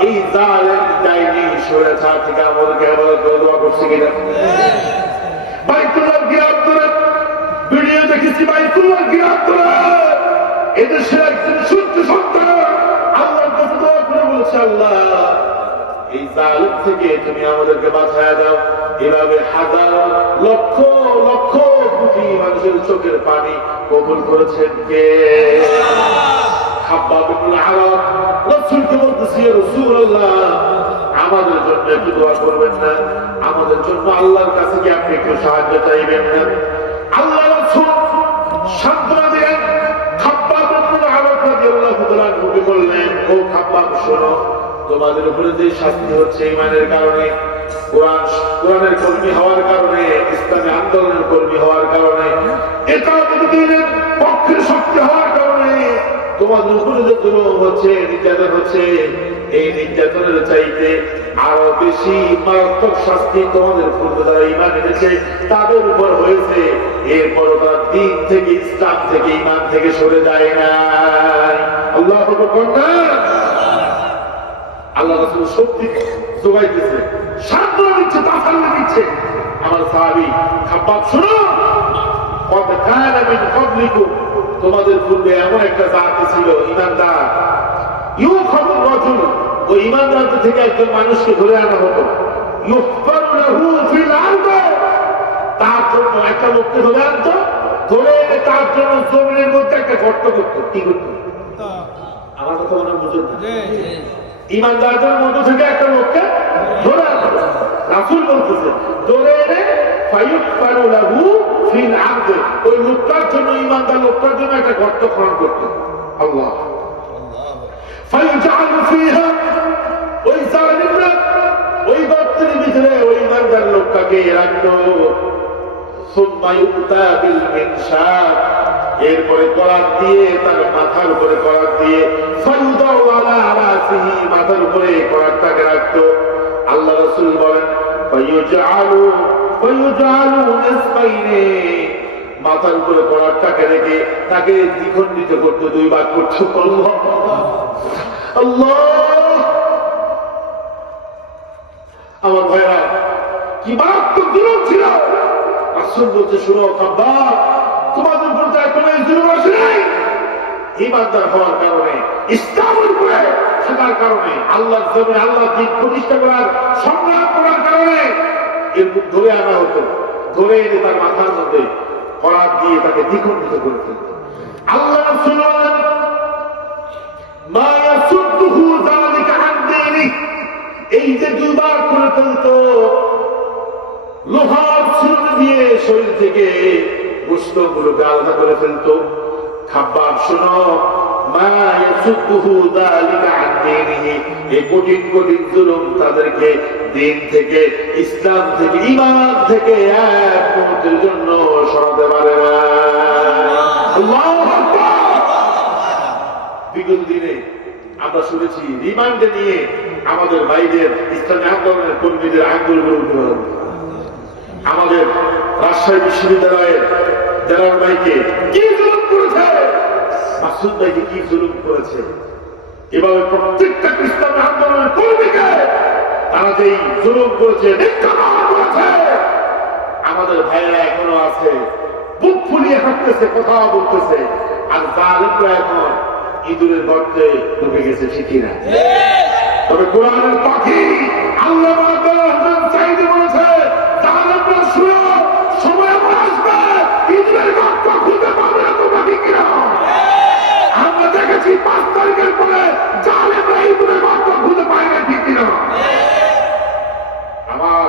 এই জালেম ডাইনি স্বৈরাচার থেকে আমাদেরকে দোয়া করছে কিনা। বাইতুল্লাহ গিরাত করে ভিডিও দেখেছি, বাইতুল্লাহ গিরাত করে এদেশের একজন সূর্য সন্তান আল্লাহর কাছে দোয়া করে বলেছে, আল্লাহ এই জালেম থেকে তুমি আমাদেরকে বাঁচায়া দাও। এভাবে হাজার লক্ষ লক্ষ কোটি মানুষের চোখের পানি কবুল করেছেন কে? খাব্বাব ইবনে আরাব রাসূলকে বলতেছে, ইয়া রাসূলুল্লাহ আমাদের জন্য একটু দোয়া করবেন না? আমাদের জন্য আল্লাহর কাছে কি আপনি একটু সাহায্য চাইবেন না? আল্লাহ রাসূল সান্ত্বনা দেন। খাব্বাব ইবনে আরাব রাদিয়াল্লাহু তাআলা নবী বললেন, ও খাব্বাব শোনো, তোমাদের উপরে যে শাস্তি হচ্ছে ঈমানের কারণে, কোরআনের কর্মী হওয়ার কারণে, ইসলামী আন্দোলনের কর্মী হওয়ার কারণে, একাত্তরের পক্ষের শক্তি হওয়ার কারণে তোমাদের উপরে যে জুলুম হচ্ছে, নির্যাতন হচ্ছে, এই নির্যাতনের চাইতে আরো বেশি মারাত্মক শাস্তি তোমাদের পূর্বে যারা ঈমান এনেছে তাদের উপর হয়েছে। এরপরও তারা দিন থেকে, ইসলাম থেকে, ঈমান থেকে সরে যায় না। আল্লাহু আকবার। আল্লাহ রাসূল শক্তি যোগাইতেছে, সান্ত্বনা দিচ্ছে, তাসাল্লি দিচ্ছে। আমার সাহাবী খাব্বাব শুনো, কদ কানা মিন ক্বাবলিকুম, তোমাদের পূর্বে এমন একটা জাতি ছিল ঈমানদার, ইউখাযু রাজুল, ওই ঈমানদারদের থেকে একজন মানুষকে ধরে আনা হতো, ইউফতারু লাহু ফিল আরদ, তার জন্য একটা লোককে ধরে আনতো, ধরে এনে তার জন্য জমিনের মধ্যে একটা গর্ত করতো। কি করতো? আমার কথা মনে বুঝুন না। ঈমানদারদের মধ্যে থেকে একটা লোককে ধরে আনতো, রাসূল বলতেছে ধরে এনে ফায়ুফতারু লাহু ফিল আরদ, ওই লোকটার জন্য, ঈমানদার লোকটার জন্য একটা গর্ত খনন করতো। আল্লাহ ফায়ুজআলু ফিহা, ওই জালিমরা ওই গর্তের ভিতরে ওই ঈমানদার লোকটাকে রাখতো। সুম্মা ইউতা বিল মিনশার, এরপরে করাত দিয়ে, তার মাথার উপরে করাত দিয়ে, ফায়ুদাউ আলা রাসিহি, মাথার উপরে করাতটাকে রাখতো। আল্লাহ রাসূল বলেন, ফায়ুজআলু নিসফাইনি, মাথার উপরে করাতটাকে রেখে তাকে দ্বিখণ্ডিত করতো, দুই ভাগ করতো। আল্লাহ আল্লাহ। আমার ভাইরা, কি মারাত্মক জুলুম ছিল। রাসূল বলছে, শুনো খাব্বাব, তোমাদের উপর কোনো জুলুম আসে নাই। ঈমানদার হওয়ার কারণে, ইসলামের উপরে থাকার কারণে, আল্লাহর জমিনে আল্লাহর দ্বীন প্রতিষ্ঠা করার সংগ্রাম করার কারণে এর ধরে আনা হতো, ধরে এনে তার মাথার মধ্যে করাত দিয়ে তাকে দ্বিখণ্ডিত করে ফেলত। আল্লাহ রাসূল বলেন, মা ইয়াসুদ্দুহু যালিকা আন দীনি, এই যে দুইবার করে ফেলতো, লোহার ছুরি দিয়ে শরীর থেকে গোশতগুলোকে আলাদা করে ফেলতো। খাব্বাব শোনো, মা ইয়াসুদ্দুহু যালিকা আন দীনিহি, এই কঠিন কঠিন জুলুম তাদেরকে দিন থেকে, ইসলাম থেকে, ঈমান থেকে এক মুহূর্তের জন্য সরাতে পারে না। আল্লাহু আকবার। বিগত দিনে আমরা শুনেছি রিমান্ডে নিয়ে আমাদের ভাইদের, ইসলামী আন্দোলনের কর্মীদের আন্দোলনের উপরে আমাদের রাজশাহী বিশ্ববিদ্যালয়ের দেলার ভাইকে কি জুলুম করেছে, মাসুদ ভাইকে কি জুলুম করেছে, এভাবে প্রত্যেকটা ইসলামী আন্দোলনের কর্মীকে তারা যেই জুলুম করেছে, নির্যাতন করেছে, আমাদের ভাইয়েরা এখনো আছে, বুক ফুলিয়ে হাঁটতেছে, কথা বলতেছে, আর জালিমরা এখন ইঁদুরের গর্তে ঢুকে গেছে, ঠিকই না? তবে কোরআনের পাখি আল্লাহ চাইতে বলেছে, জালিমরা শুনো, সময় আসবে ইঁদুরের গর্ত খুঁজে পাবে না, তোমরা ঠিক কিনা? আমরা দেখেছি 5 তারিখের পরে জালিমরা ইঁদুরের গর্ত খুঁজে পায় না, ঠিক কিনা? আমার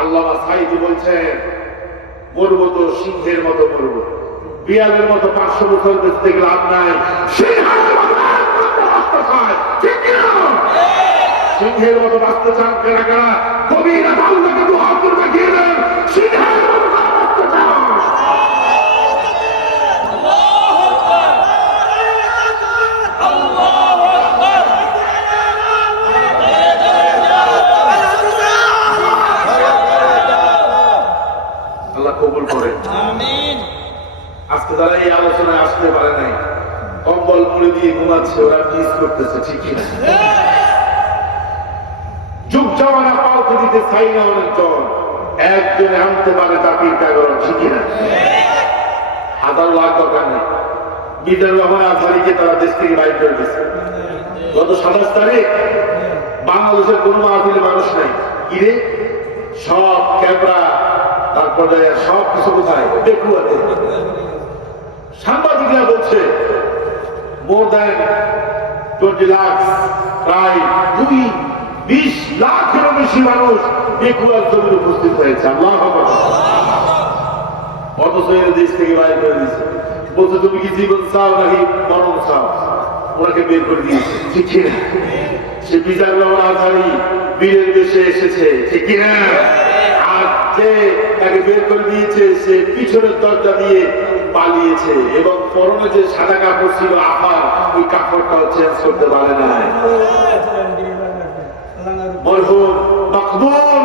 আল্লামা সাঈদী বলছেন, মরবো তো সিংহের মতো মরবো, বিড়ালের মতো 500 বছর বেঁচতে গেলে লাভ নাই, সিংহের মতো বাঁচতে চান কারা কারা? গভীর আল্লাহকে দুহাত করে দেখিয়ে দেন, আল্লাহ কবুল করে। আজকে যারা এই আলোচনায় আসতে পারে নাই, কম্বল মুড়ি দিয়ে ঘুমাচ্ছে, ওরা মিস করতেছে, ঠিক না? যুগ জামানা পাল্টে দিতে চাই না অনেকজন, একজনে আনতে পারে তাকে কাগর, ঠিক না? হাজার লাখ দরকার নেই। মিজানুর রহমান আজহারীকে তারা দেশ থেকে বাইর করে দিচ্ছে। গত 27 তারিখ বাংলাদেশের কোন মাহফিলে মানুষ নাই, কিরে সব ক্যামেরা, তারপরে সব কিছু কোথায় বেকুয়াতে। সাংবাদিকরা বলছে মোর দ্যান 20 লাখ, প্রায় 20 লাখেরও বেশি মানুষ বেকুয়ার জমির উপস্থিত হয়েছে। আল্লাহু আকবার। অথচ এর দেশ থেকে বাইর করে দিয়েছে, বলছে তুমি কি জীবন চাও নাকি মরণ চাও, ওনাকে বের করে দিয়েছে, ঠিক কিনা? সে মিজানুর রহমান আজহারী বীরের বেশে এসেছে, ঠিক কিনা? আর যে তাকে বের করে দিয়েছে সে পিছনের দরজা দিয়ে পালিয়েছে এবং পরনে যে সাদা কাপড় ছিল আফার, ওই কাপড়টাও চেঞ্জ করতে পারে নাই। মরহুম মকবুল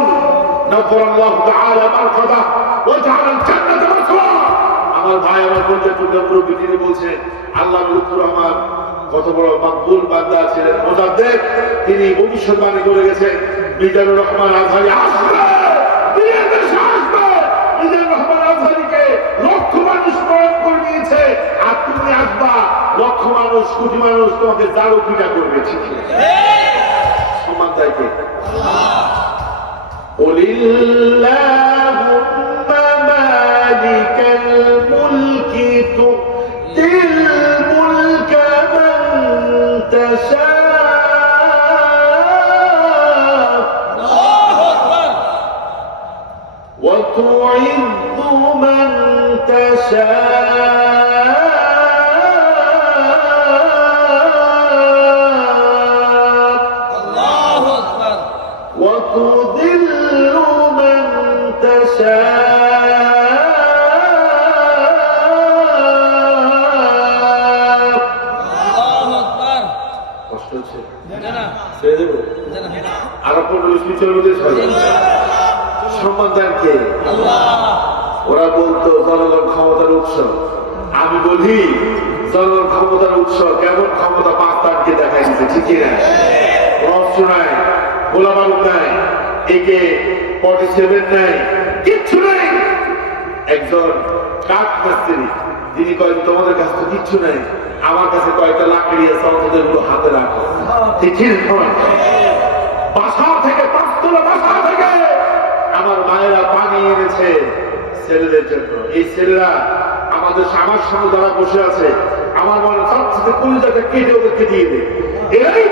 নফরাল্লাহু তাআলা মারফাদা ওয়া জাআলা জান্নাতা মাসওয়া। আমার ভাই, আমার বন্ধু টুকরা মুরব্বি তিনি বলছেন, আল্লাহ লুৎফুর রহমান কত বড় মকবুল বান্দা ছিলেন, মুজাদ্দিদ, তিনি ভবিষ্যৎবাণী করে গেছেন মিজানুর রহমান আজহারী আসবে, বীরের বেশে আসবে। মিজানুর রহমান আজহারীকে লক্ষ মানুষ প্রয়োগ করে দিয়েছে, আর তুমি আসবা, লক্ষ মানুষ, কোটি মানুষ তোমাকে জারু পিটা করবে, ঠিক না? সম্মান দেয় কে? কুলিল্লাহুম্মা মালিকাল মুলকি তু'তিল মুলকা মান তাশা। আল্লাহু আকবার। ওয়া তু'ইয্যু মান তাশা وتذل من تشاء। কষ্ট হচ্ছে ছেড়ে দেব? আর সম্মান দেন কে? ওরা বলতো জনগণ ক্ষমতার উৎস, আমি বলি জনগণ ক্ষমতার উৎস কেমন ক্ষমতা 5 তারিখে দেখাই দিতে, ঠিক না? অস্ত্র নাই, গোলা বারুদ নাই, AK-47 নাই, কিচ্ছু নাই। একজন কাঠ মিস্ত্রি, তিনি কয়েন তোমাদের কাছে তো কিচ্ছু নাই, আমার কাছে কয়েকটা লাকড়ি আছে, অন্তদের গুলো হাতে রাখো, ঠিক নয়? বাসা থেকে, 5 তলা বাসা থেকে আমার মায়েরা পানি এনেছে ছেলেদের জন্য। এই ছেলেরা আমার সামনে যারা বসে আছে, আমার মনে সবচেয়ে কলিজাটা কেটে ওদেরকে দিয়ে দেয়। এরাই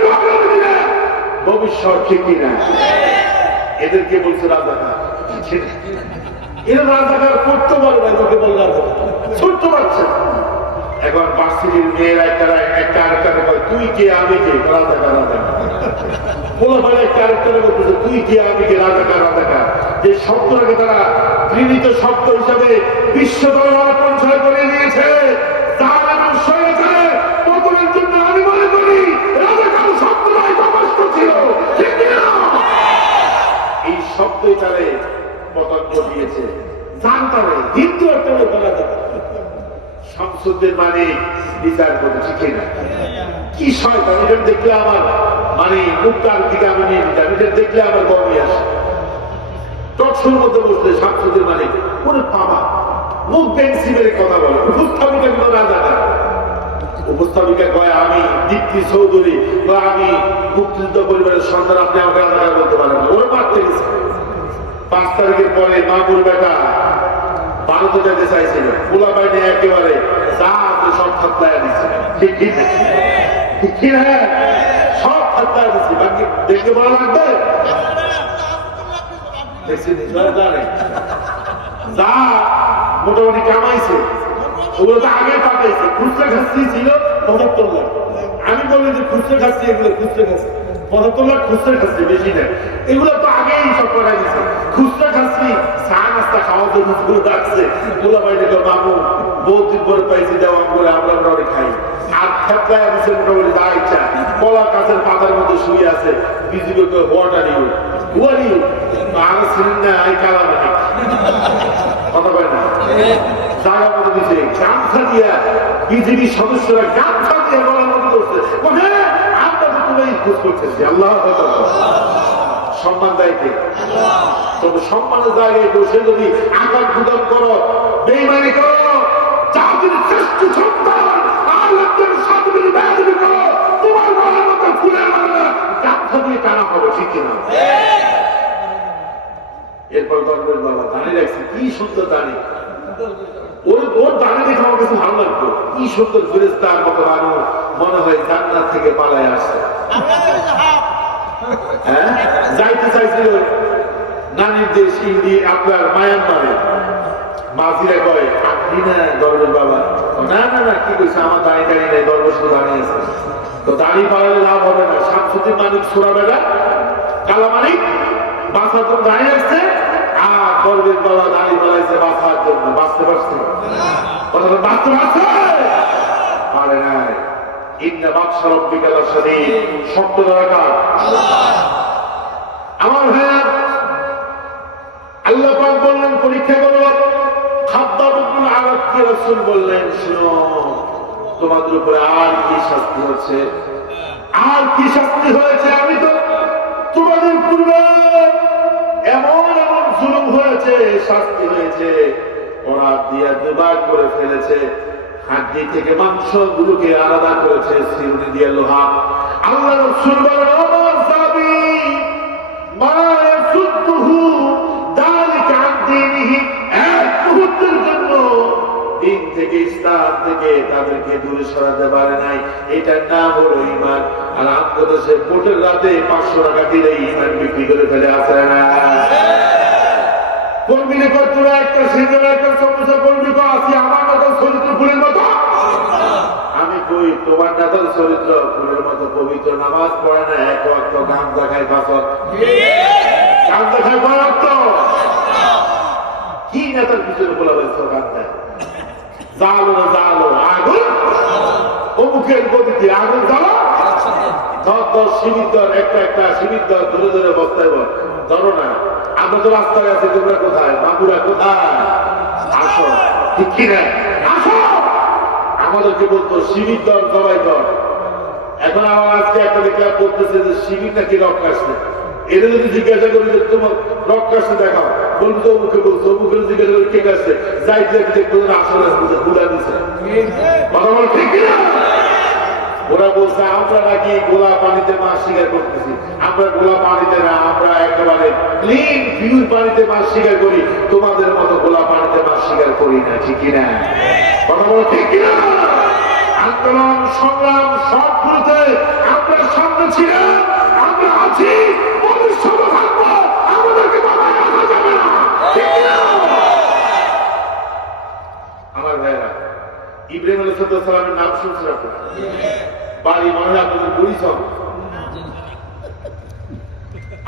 ভবিষ্যৎ, ঠিক কিনা? এদেরকে বলছে রাজাকার, এরা রাজাকার করতে পারে না, এদেরকে বলে রাজাকার, ছোট্ট বাচ্চা। এখন বার্ষিকীর মেয়েরা একটা আরেকটাকে বলে তুই কে আমি কে, রাজাকার রাজাকার। বলে বলে একটা আরেকটাকে বলতেছে তুই কে আমি কে, রাজাকার রাজাকার। যে শব্দটাকে তারা ঘৃণিত শব্দ হিসাবে বিশ্ব দরবারে পঞ্চায় করে নিয়েছে, তার এমন সয়েছে পতনের জন্য আমি মনে করি রাজাকার শব্দটাই যথেষ্ট ছিল, ঠিক কিনা? এই শব্দই তারে পতন ঘটিয়েছে, জানতারে হিন্দু একটা বলা যায় শামসুদ্দিন মানে বিচার করে, ঠিক না? কি শয়তান, এটা দেখলে আমার মানে মুখটার দিকে আমি নিয়ে নিতাম, এটা দেখলে আমার গমি আসে। টকশোর মধ্যে বসলে শামসুদ্দিন মানে ওরে বাবা মুখ বেঞ্চি মেরে কথা বলে, উপস্থাপিকা কিন্তু রাজাকার। উপস্থাপিকা কয় আমি দীপ্তি চৌধুরী বা আমি মুক্তিযুদ্ধ পরিবারের সন্তান, আপনি আমাকে রাজাকার বলতে পারেন না। ওরা মারতে গেছে। 5 তারিখের পরে মামুর বেটা ভারতে যেতে চাইছিল, পোলা বাইনে একেবারে যা আছে সব খাতলায় দিচ্ছে, ঠিক ঠিক না? সব খাতলায় দিচ্ছে, বাকি দেখতে ভালো লাগবে যা মোটামুটি কামাইছে ওগুলো তো আগে পাঠাইছে। খুচরা খাচ্ছি ছিল 75 লাখ, আমি বলি যে খুচরা খাচ্ছি, এগুলো খুচরা খাচ্ছি 75 লাখ খুচরা খাচ্ছি, বেশি না। এগুলো তো আগেই সব পাঠাই দিচ্ছে। খুচরা খাচ্ছি চা নাস্তা খাওয়ার জন্য রাখছে, ওগুলো বাইরে বাবু বহুত দিন পরে পাইছি দেওয়া করে আমরা অনেক খাই। আর খেপলায় আছে মোটামুটি যা ইচ্ছা, কলা গাছের পাতার মধ্যে শুয়ে আছে, BJP water you where you are ছিলেন না, আমি কালা মানে কথা বলে বিজেপি সদস্যরা গান ফাটিয়ে বলার মতো করছে, আমরা তো তোমায় খোঁজ করতেছি। আল্লাহ সম্মান দেয় কে? তবে সম্মানের জায়গায় বসে যদি আকার গুদাম করো, বেইমানি করো, জাতির শ্রেষ্ঠ সন্তান আর লোকদের সাথে যদি বেয়াদবি করো, তোমার গলার মতো ফুলের মালা গামছা দিয়ে টানা হবে, ঠিক কিনা? এরপর দরবেশ বাবা দাঁড়িয়ে রাখছে, কি সুন্দর দাঁড়িয়ে, ওর দাঁড়িয়ে দেখে আমার কাছে ভালো লাগতো, কি সুন্দর ফেরেশতার মতো মানুষ, মনে হয় জান্নাত থেকে পালায় আসছে। হ্যাঁ, যাইতে চাইছিল নানির দেশ ইন্ডিয়া, আপনার মায়ানমারে। মাঝিরা কয় আপনি না দরবেশ বাবা? না না না, কি কইছে, আমার দাঁড়িয়ে দাঁড়িয়ে নেই, দরবেশ তো দাঁড়িয়ে আছে। তো দাঁড়িয়ে পালালে লাভ হবে না। শামসুদ্দিন মানিক সোনাবেলা কালা মানিক বাঁচার জন্য দাঁড়িয়ে আসছে, আর দরবেশ বাবা দাঁড়িয়ে পালাইছে বাঁচার জন্য। বাঁচতে পারছে? বাঁচতে পারছে? পারে নাই। ইন্না বাদশা রাব্বিকা লাশাদীদ, শব্দ দরকার। আমার ভাইয়া, আল্লাহ পাক বললেন পরীক্ষা করো। খাব্বাব ইবনে আরাদকে রাসূল বললেন, শুনো, তোমাদের উপরে আর কি শাস্তি হচ্ছে, আর কি শাস্তি হয়েছে? আমি তো তোমাদের পূর্বে এমন এমন জুলুম হয়েছে, শাস্তি হয়েছে, ওরা দিয়া দুভাগ করে ফেলেছে, হাড্ডি থেকে মাংস গুলোকে আলাদা করেছে, শিরুনি দিয়ে লোহা। আল্লাহ রাসূল বলেন, আমার সাহাবী মা ইয়াসুদ্দুহু যালিকা আন দীনিহি, এক মুহূর্তের জন্য দিন থেকে, ইসলাম থেকে তাদেরকে দূরে সরাতে পারে নাই। এটার নাম হলো ঈমান। আর আমাদের দেশে ভোটের রাতে 500 টাকা দিলে ঈমান বিক্রি করে ফেলে, আছে না? কর্মীরা করতো একটা সিঙ্গেল একটা সমস্যা, কর্মী তো আছি আমার মতো চরিত্র ফুলের মতো। আমি কই তোমার নেতার চরিত্র ফুলের মতো পবিত্র, নামাজ পড়ে না, এক ওয়াক্ত গামজা খায়, বাসত গামজা খায়, কয় ওয়াক্ত। কি নেতার পিছনে বলা হয়েছে গামজা? জালো জালো আগুন, অমুকের গতিতে আগুন জ্বালো, 10 শিবির দর, একটা একটা শিবির দর ধরে ধরে বস্তায় বল, ধরো না। আমরা তো রাস্তায় আছি, তোমরা কোথায়? বাবুরা কোথায়? আসো, ঠিক কিনা? আসো। আমাদেরকে বলতো শিবির দর, জবাই দর। এখন আমার আজকে একটা দেখলাম বলতেছে যে শিবির নাকি রক্ত আসছে। এদের যদি জিজ্ঞাসা করি যে তোমার রক্ত আসছে দেখাও, বলবো তো অমুকে বলছো, অমুকের জিজ্ঞাসা করি কে আসছে, যাইতে দেখবো আসলে বুঝা দিচ্ছে। কথা বলো ঠিক কিনা? ওরা বলছে আমরা নাকি গোলা পানিতে মাছ শিকার করতেছি। আমরা গোলা পানিতে না, আমরা একেবারে ক্লিন পিওর পানিতে মাছ শিকার করি, তোমাদের মতো গোলা পানিতে মাছ শিকার করি না, ঠিক কিনা? কথা বলো ঠিক কিনা? আন্দোলন সংগ্রাম সবগুলোতে আমরা সামনে ছিলাম, আমরা আছি, ভবিষ্যতে থাকবো, আমাদেরকে বাধায় রাখা যাবে না, ঠিক কিনা? আমার ভাইরা, ইব্রাহিম আলাইহিস সালামের নাম শুনছেন আপনারা? বাড়ি মনে হয় আপনাদের পরিচয়।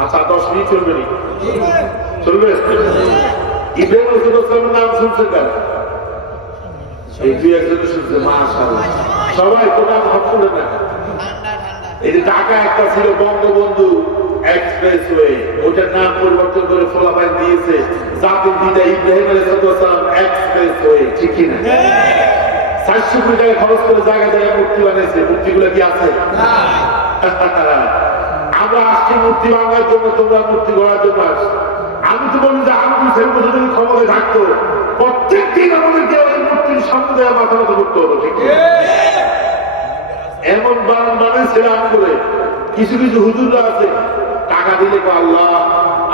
আচ্ছা, 10 মিনিট চলবে নি? চলবে? ইব্রাহিম আলাইহিস সালামের নাম শুনছেন কারা? এই 2-1 শুনছে, মাশাআল্লাহ। সবাই তো নাম শুনলেন না? এই যে ঢাকা একটা ছিল বঙ্গবন্ধু এক্সপ্রেসওয়ে, ওটার নাম পরিবর্তন করে ফলাফল দিয়েছে জাতির পিতা ইব্রাহিম আলাইহিস সালাম এক্সপ্রেসওয়ে, ঠিক কিনা? 400 কোটি টাকা খরচ করে জায়গায় জায়গায় মূর্তি বানাইছে, মূর্তিগুলো কি আছে? আমরা আসছি মূর্তি বানানোর জন্য, তোমরা মূর্তি গড়ার জন্য আসছি। আমি তো বলি যে আমি সেই বছর যদি ক্ষমতায় থাকতো, প্রত্যেক দিন আমাদেরকে ওই মূর্তির সামনে দেওয়া মাথা মতো করতে হতো, ঠিক এমন বানান বানাইছিলাম করে। কিছু কিছু হুজুররা আছে, টাকা দিলে আল্লাহ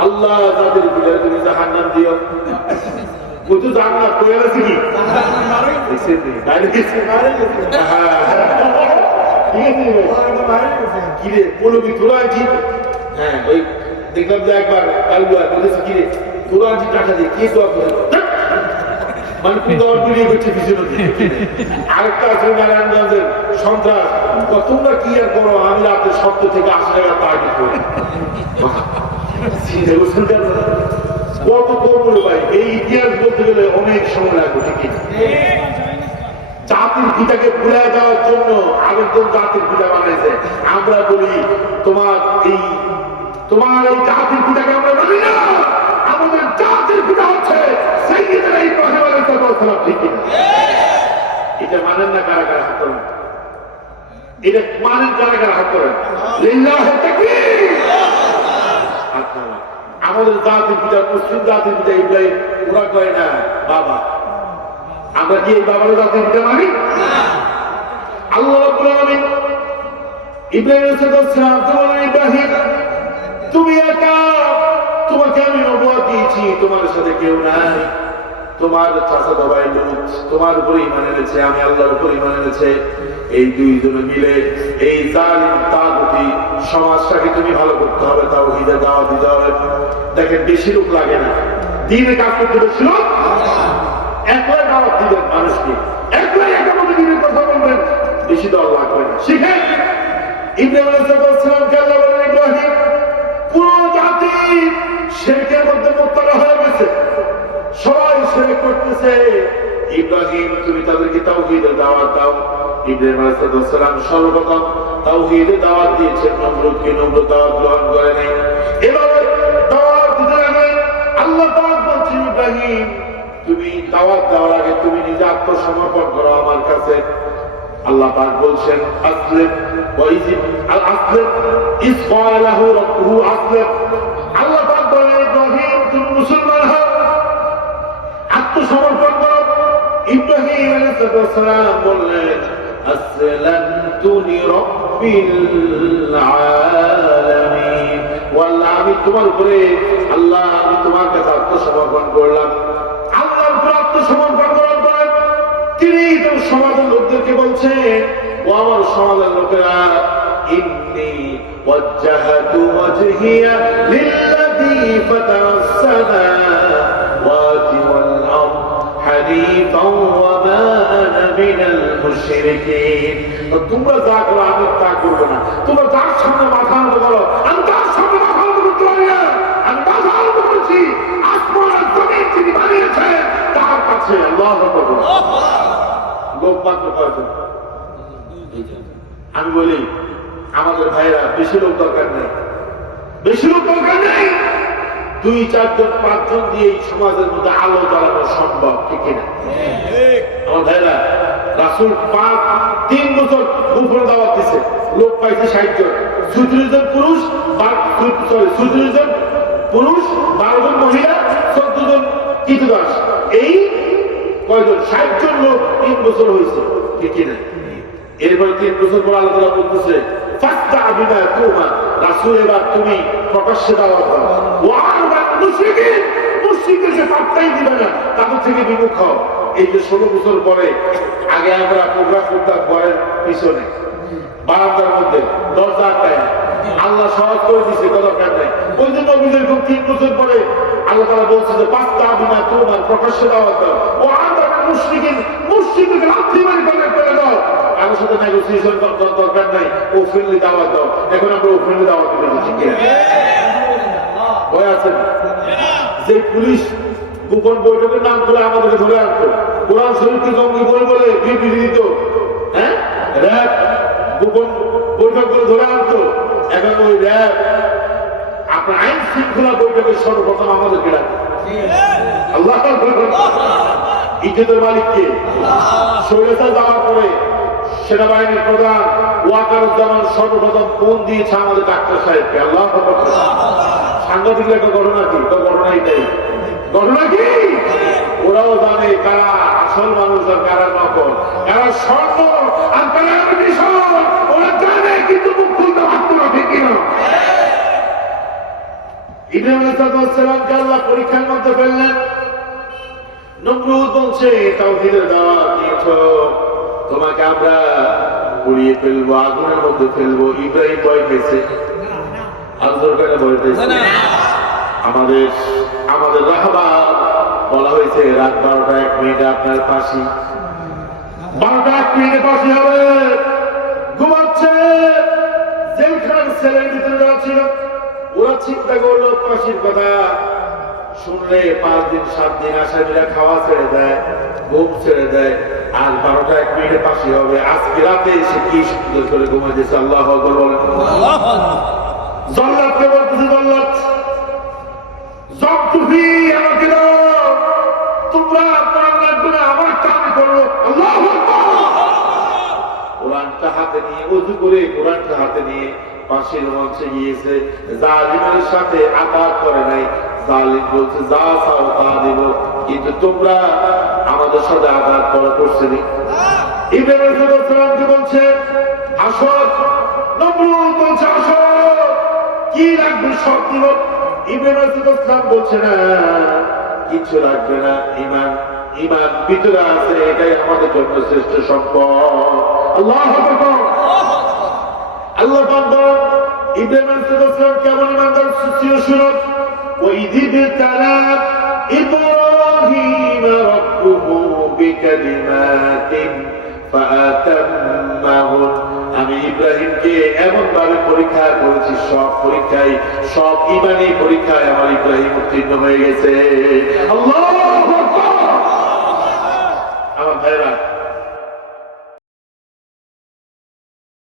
আল্লাহ যাদের ভিতরে তুমি জাহান্নাম দিও, বুঝু জান্নাত কইয়া আছে কি? কিরে পলবি তোরা আছি? হ্যাঁ, ওই দেখলাম যে একবার কালুয়া বলেছে কিরে তোরা আছি টাকা দিয়ে কে দোয়া করে, মানে কোন দল বিলিয়ে করছে পিছনে। আরেকটা আছে নারায়ণগঞ্জের সন্ত্রাস, তোমরা কি আর করো, আমি রাতের 70 থেকে 80 টাকা টার্গেট করি। কত করবো ভাই, এই ইতিহাস বলতে গেলে অনেক সময় লাগবে, ঠিক জাতির পিতাকে ভুলে যাওয়ার জন্য আরেকজন জাতির পিতা বানাইছে। আমরা বলি তোমার এই জাতির পিতাকে আমরা বলি না, আমাদের জাতির পিতা হচ্ছে সাইয়্যিদুনা ইব্রাহিম আলাইহিস সালাম, ঠিক কিনা? এটা মানেন না? কারা কারা হাত করেন? এটা মানেন কারা কারা হাত করেন? লিল্লাহি তাকবীর। আমাদের জাতির পিতা, মুসলিম জাতির পিতা ইব্রাহিম, ওরা কয় না বাবা। আমরা কি এই বাবার জাতির পিতা মানি? আল্লাহ রাব্বুল আলামিন ইব্রাহিমের সাথে বলেন, ইব্রাহিম তুমি একা, তোমাকে আমি নবুয়ত দিয়েছি, তোমার সাথে কেউ নাই। তোমার চাচাতো ভাই লূত তোমার উপর ঈমান এনেছে, আমি আল্লাহর উপর ঈমান এনেছে। এই দুইজনে মিলে এই জালিম তাগুতি সমাজটাকে তুমি ভালো করতে হবে, তাওহীদের দাওয়াত দিতে হবে। দেখেন বেশি লোক লাগে না, দ্বীনে কাজ করতে বেশি লোক, একলাই দাওয়াত দিবেন মানুষকে, একলাই একামতে দ্বীনের কথা বলবেন, বেশি দল লাগবে না। শিখেন ইব্রাহিম আলাইহিস সালামকে আল্লাহ বলেন, ইব্রাহিম পুরো জাতি শিরকের মধ্যে মুক্তারা হয়ে গেছে, সবাই শিরক করতেছে, ইব্রাহিম তুমি তাদেরকে তাওহীদের দাওয়াত দাও। ইব্রাহিম আলাইহিস সালাম সর্বপ্রথম তাওহীদের দাওয়াত দিয়েছেন নমরুদকে, নমরুদ দাওয়াত গ্রহণ করে নাই। এভাবে দাওয়াত দিতে লাগলেন। আল্লাহ পাক বলছেন, ইব্রাহিম তুমি দাওয়াত দেওয়ার আগে তুমি নিজে আত্মসমর্পণ করো আমার কাছে। আল্লাহ পাক বলছেন, আসলিম ওয়াইজিব আল আসলিম ইসফালাহু রাব্বুহু আসলিম। আল্লাহ পাক বলেন, ইব্রাহিম তুমি মুসলমান হও, আত্মসমর্পণ করো। ইব্রাহিম আলাইহিস সালাম বললেন, আসলামতু লিরাব্বিল আলামিন, ওয়াল্লাহ আমি তোমার উপরে, আল্লাহ আমি তোমার কাছে আত্মসমর্পণ করলাম। আল্লাহর উপরে আত্মসমর্পণ করার পর তিনি তার সমাজের লোকদেরকে বলছেন, ও আমার সমাজের লোকেরা, ইন্নী ওয়াজ্জাহাতু ওয়াজহিয়া লিল্লাযী ফাতারাস সামাওয়াতি ওয়াল আরদ হানিফাও ওয়া মা আনা মিনাল মুশরিকিন। তোমরা যা করো আমি তা করব না, তোমরা যার সামনে মাথা নত করো আমি তার সামনে মাথা নত করতে পারি না। আমি মাথা নত করেছি আসমান আর জমিন যিনি বানিয়েছেন তার কাছে। আল্লাহু আকবার। লোক মাত্র কয়জন? আমি বলি আমাদের ভাইরা বেশি লোক দরকার নেই, বেশি লোক দরকার নেই, 2-4 জন 5 জন দিয়ে সমাজের মধ্যে আলো জ্বালানো সম্ভব, ঠিক কিনা? আমার ভাইরা রাসূল পাক 3 বছর গোপন দাওয়াত দিছে, লোক পাইছে 60 জন, 36 জন পুরুষ, 36 জন পুরুষ, 12 জন মহিলা, 14 জন কৃতদাস। এই কয়জন? 60 জন লোক 3 বছর হয়েছে, ঠিক কিনা? এরপর 3 বছর পর আল্লাহ তাআলা বলতেছে, ফাস্তাবিনা কুমা, রাসূল এবার তুমি প্রকাশ্যে দাওয়াত দাও, ওয়া মুশরিকিন, মুশরিকদেরকে পাত্তাই দিবে না, তাদের থেকে বিমুখ হও। এই যে 16 বছর পরে, আগে আমরা প্রোগ্রাম করতাম ঘরের পিছনে বারান্দার মধ্যে, দরজা আটকায় না, আল্লাহ সহজ করে দিচ্ছে, দরকার নেই। ওই জন্য অভিযোগ 3 বছর পরে আল্লাহ তাআলা বলছে যে ফাস্তাবিনা কুমা, প্রকাশ্যে দাওয়াত দাও, ওয়া মুশরিকিন, মুশরিকদেরকে লাথি মারি করে দাও, কারোর সাথে নেগোসিয়েশন দরকার নাই, ওপেনলি দাওয়াত দাও। এখন আমরা ওপেনলি দাওয়াত দিচ্ছি, ঠিক আছে? ভয় আছে না? যে পুলিশ গোপন বৈঠকের নাম করে আমাদেরকে ধরে আনতো, কোরআন শরীফকে জঙ্গি বই বলে বিবৃতি দিত, হ্যাঁ, র‍্যাব গোপন বৈঠক করে ধরে আনতো, এখন ওই র‍্যাব আপনার আইন শৃঙ্খলা বৈঠকের সর্বপ্রথম আমাদেরকে ডাকে। আল্লাহ ইজ্জতের মালিককে স্বৈরাচার যাওয়ার পরে সেনাবাহিনীর প্রধান ওয়াকারুজ্জামান সর্বপ্রথম ফোন দিয়েছে আমাদের ডাক্তার সাহেবকে। আল্লাহ সাংবাদিক একটা ঘটনা কি? ঘটনা এটাই, ঘটনা কি? ওরাও জানে কারা আসল মানুষ আর কারা নকল, কারা স্বর্ণ আর কারা মিশন, ওরা জানে, কিন্তু মুখ খুলতে পারত না, ঠিক কিনা? ইব্রাহিম আলাইহিস সালামকে আল্লাহ পরীক্ষার মধ্যে ফেললেন। নমরুদ বলছে, তাওহীদের দাওয়াত দিয়েছো, তোমাকে আমরা পুড়িয়ে ফেলবো, আগুনের মধ্যে ফেলবো। ইব্রাহিম ভয় পেয়েছে, ভয় পেয়েছে। আমাদের রাহবার বলা হয়েছে রাত 12টা 1 মিনিটে আপনার ফাঁসি, 12টা 1 মিনিটে ফাঁসি হবে। ঘুমাচ্ছে, জেলখানার সেলের ভিতরে যারা ছিল ওরা চিন্তা করলো ফাঁসির কথা শুনলে 5 দিন 7 দিন আসামিরা খাওয়া ছেড়ে দেয়, ঘুম ছেড়ে দেয়, আর 12টা 1 মিনিটে ফাঁসি হবে। আজকে রাতে এসে কি সুন্দর করে ঘুমাইতেছে। আল্লাহু আকবার বলেন। জল্লাদকে বলতেছে, জল্লাদ জবতুফি আমাকে দাও, তোমরা প্রাণ লাগবে না, আমার কাজ করবো। আল্লাহু আকবার। হাতে নিয়ে উজু করে কোরআনটা হাতে নিয়ে পাশের মঞ্চে গিয়েছে, জালিমের সাথে আঘাত করে নাই। জালিম বলছে যা চাও তা দিব, কিন্তু তোমরা আমাদের সাথে আঘাত করছে নি। ইব্রাহিম আলাইহিস সালামকে বলছে আসো, নমরুদ বলছে আসো, কি লাগবে সব দিব। ইব্রাহিম আলাইহিস সালাম বলছে না কিছু লাগবে না, ইমান ইমান ভিতরে আছে, এটাই আমাদের জন্য শ্রেষ্ঠ সম্পদ। আল্লাহু আকবার। আল্লাহ বান্দা ইব্রাহিম আলাইহিস সালাম কেমন ইমানদার ছিল শুনুন। وَإِذِ ابْتَلَى إِبْرَاهِيمَ رَبُّهُ بِكَلِمَاتٍ فَأَتَمَّهُنَّ। আমি ইব্রাহিমকে এমন ভাবে পরীক্ষা করেছি, সব পরীক্ষায়, সব ইমানি পরীক্ষায় আমার ইব্রাহিম উত্তীর্ণ হয়ে গেছে। আল্লাহু আকবার। আমার ভাইরা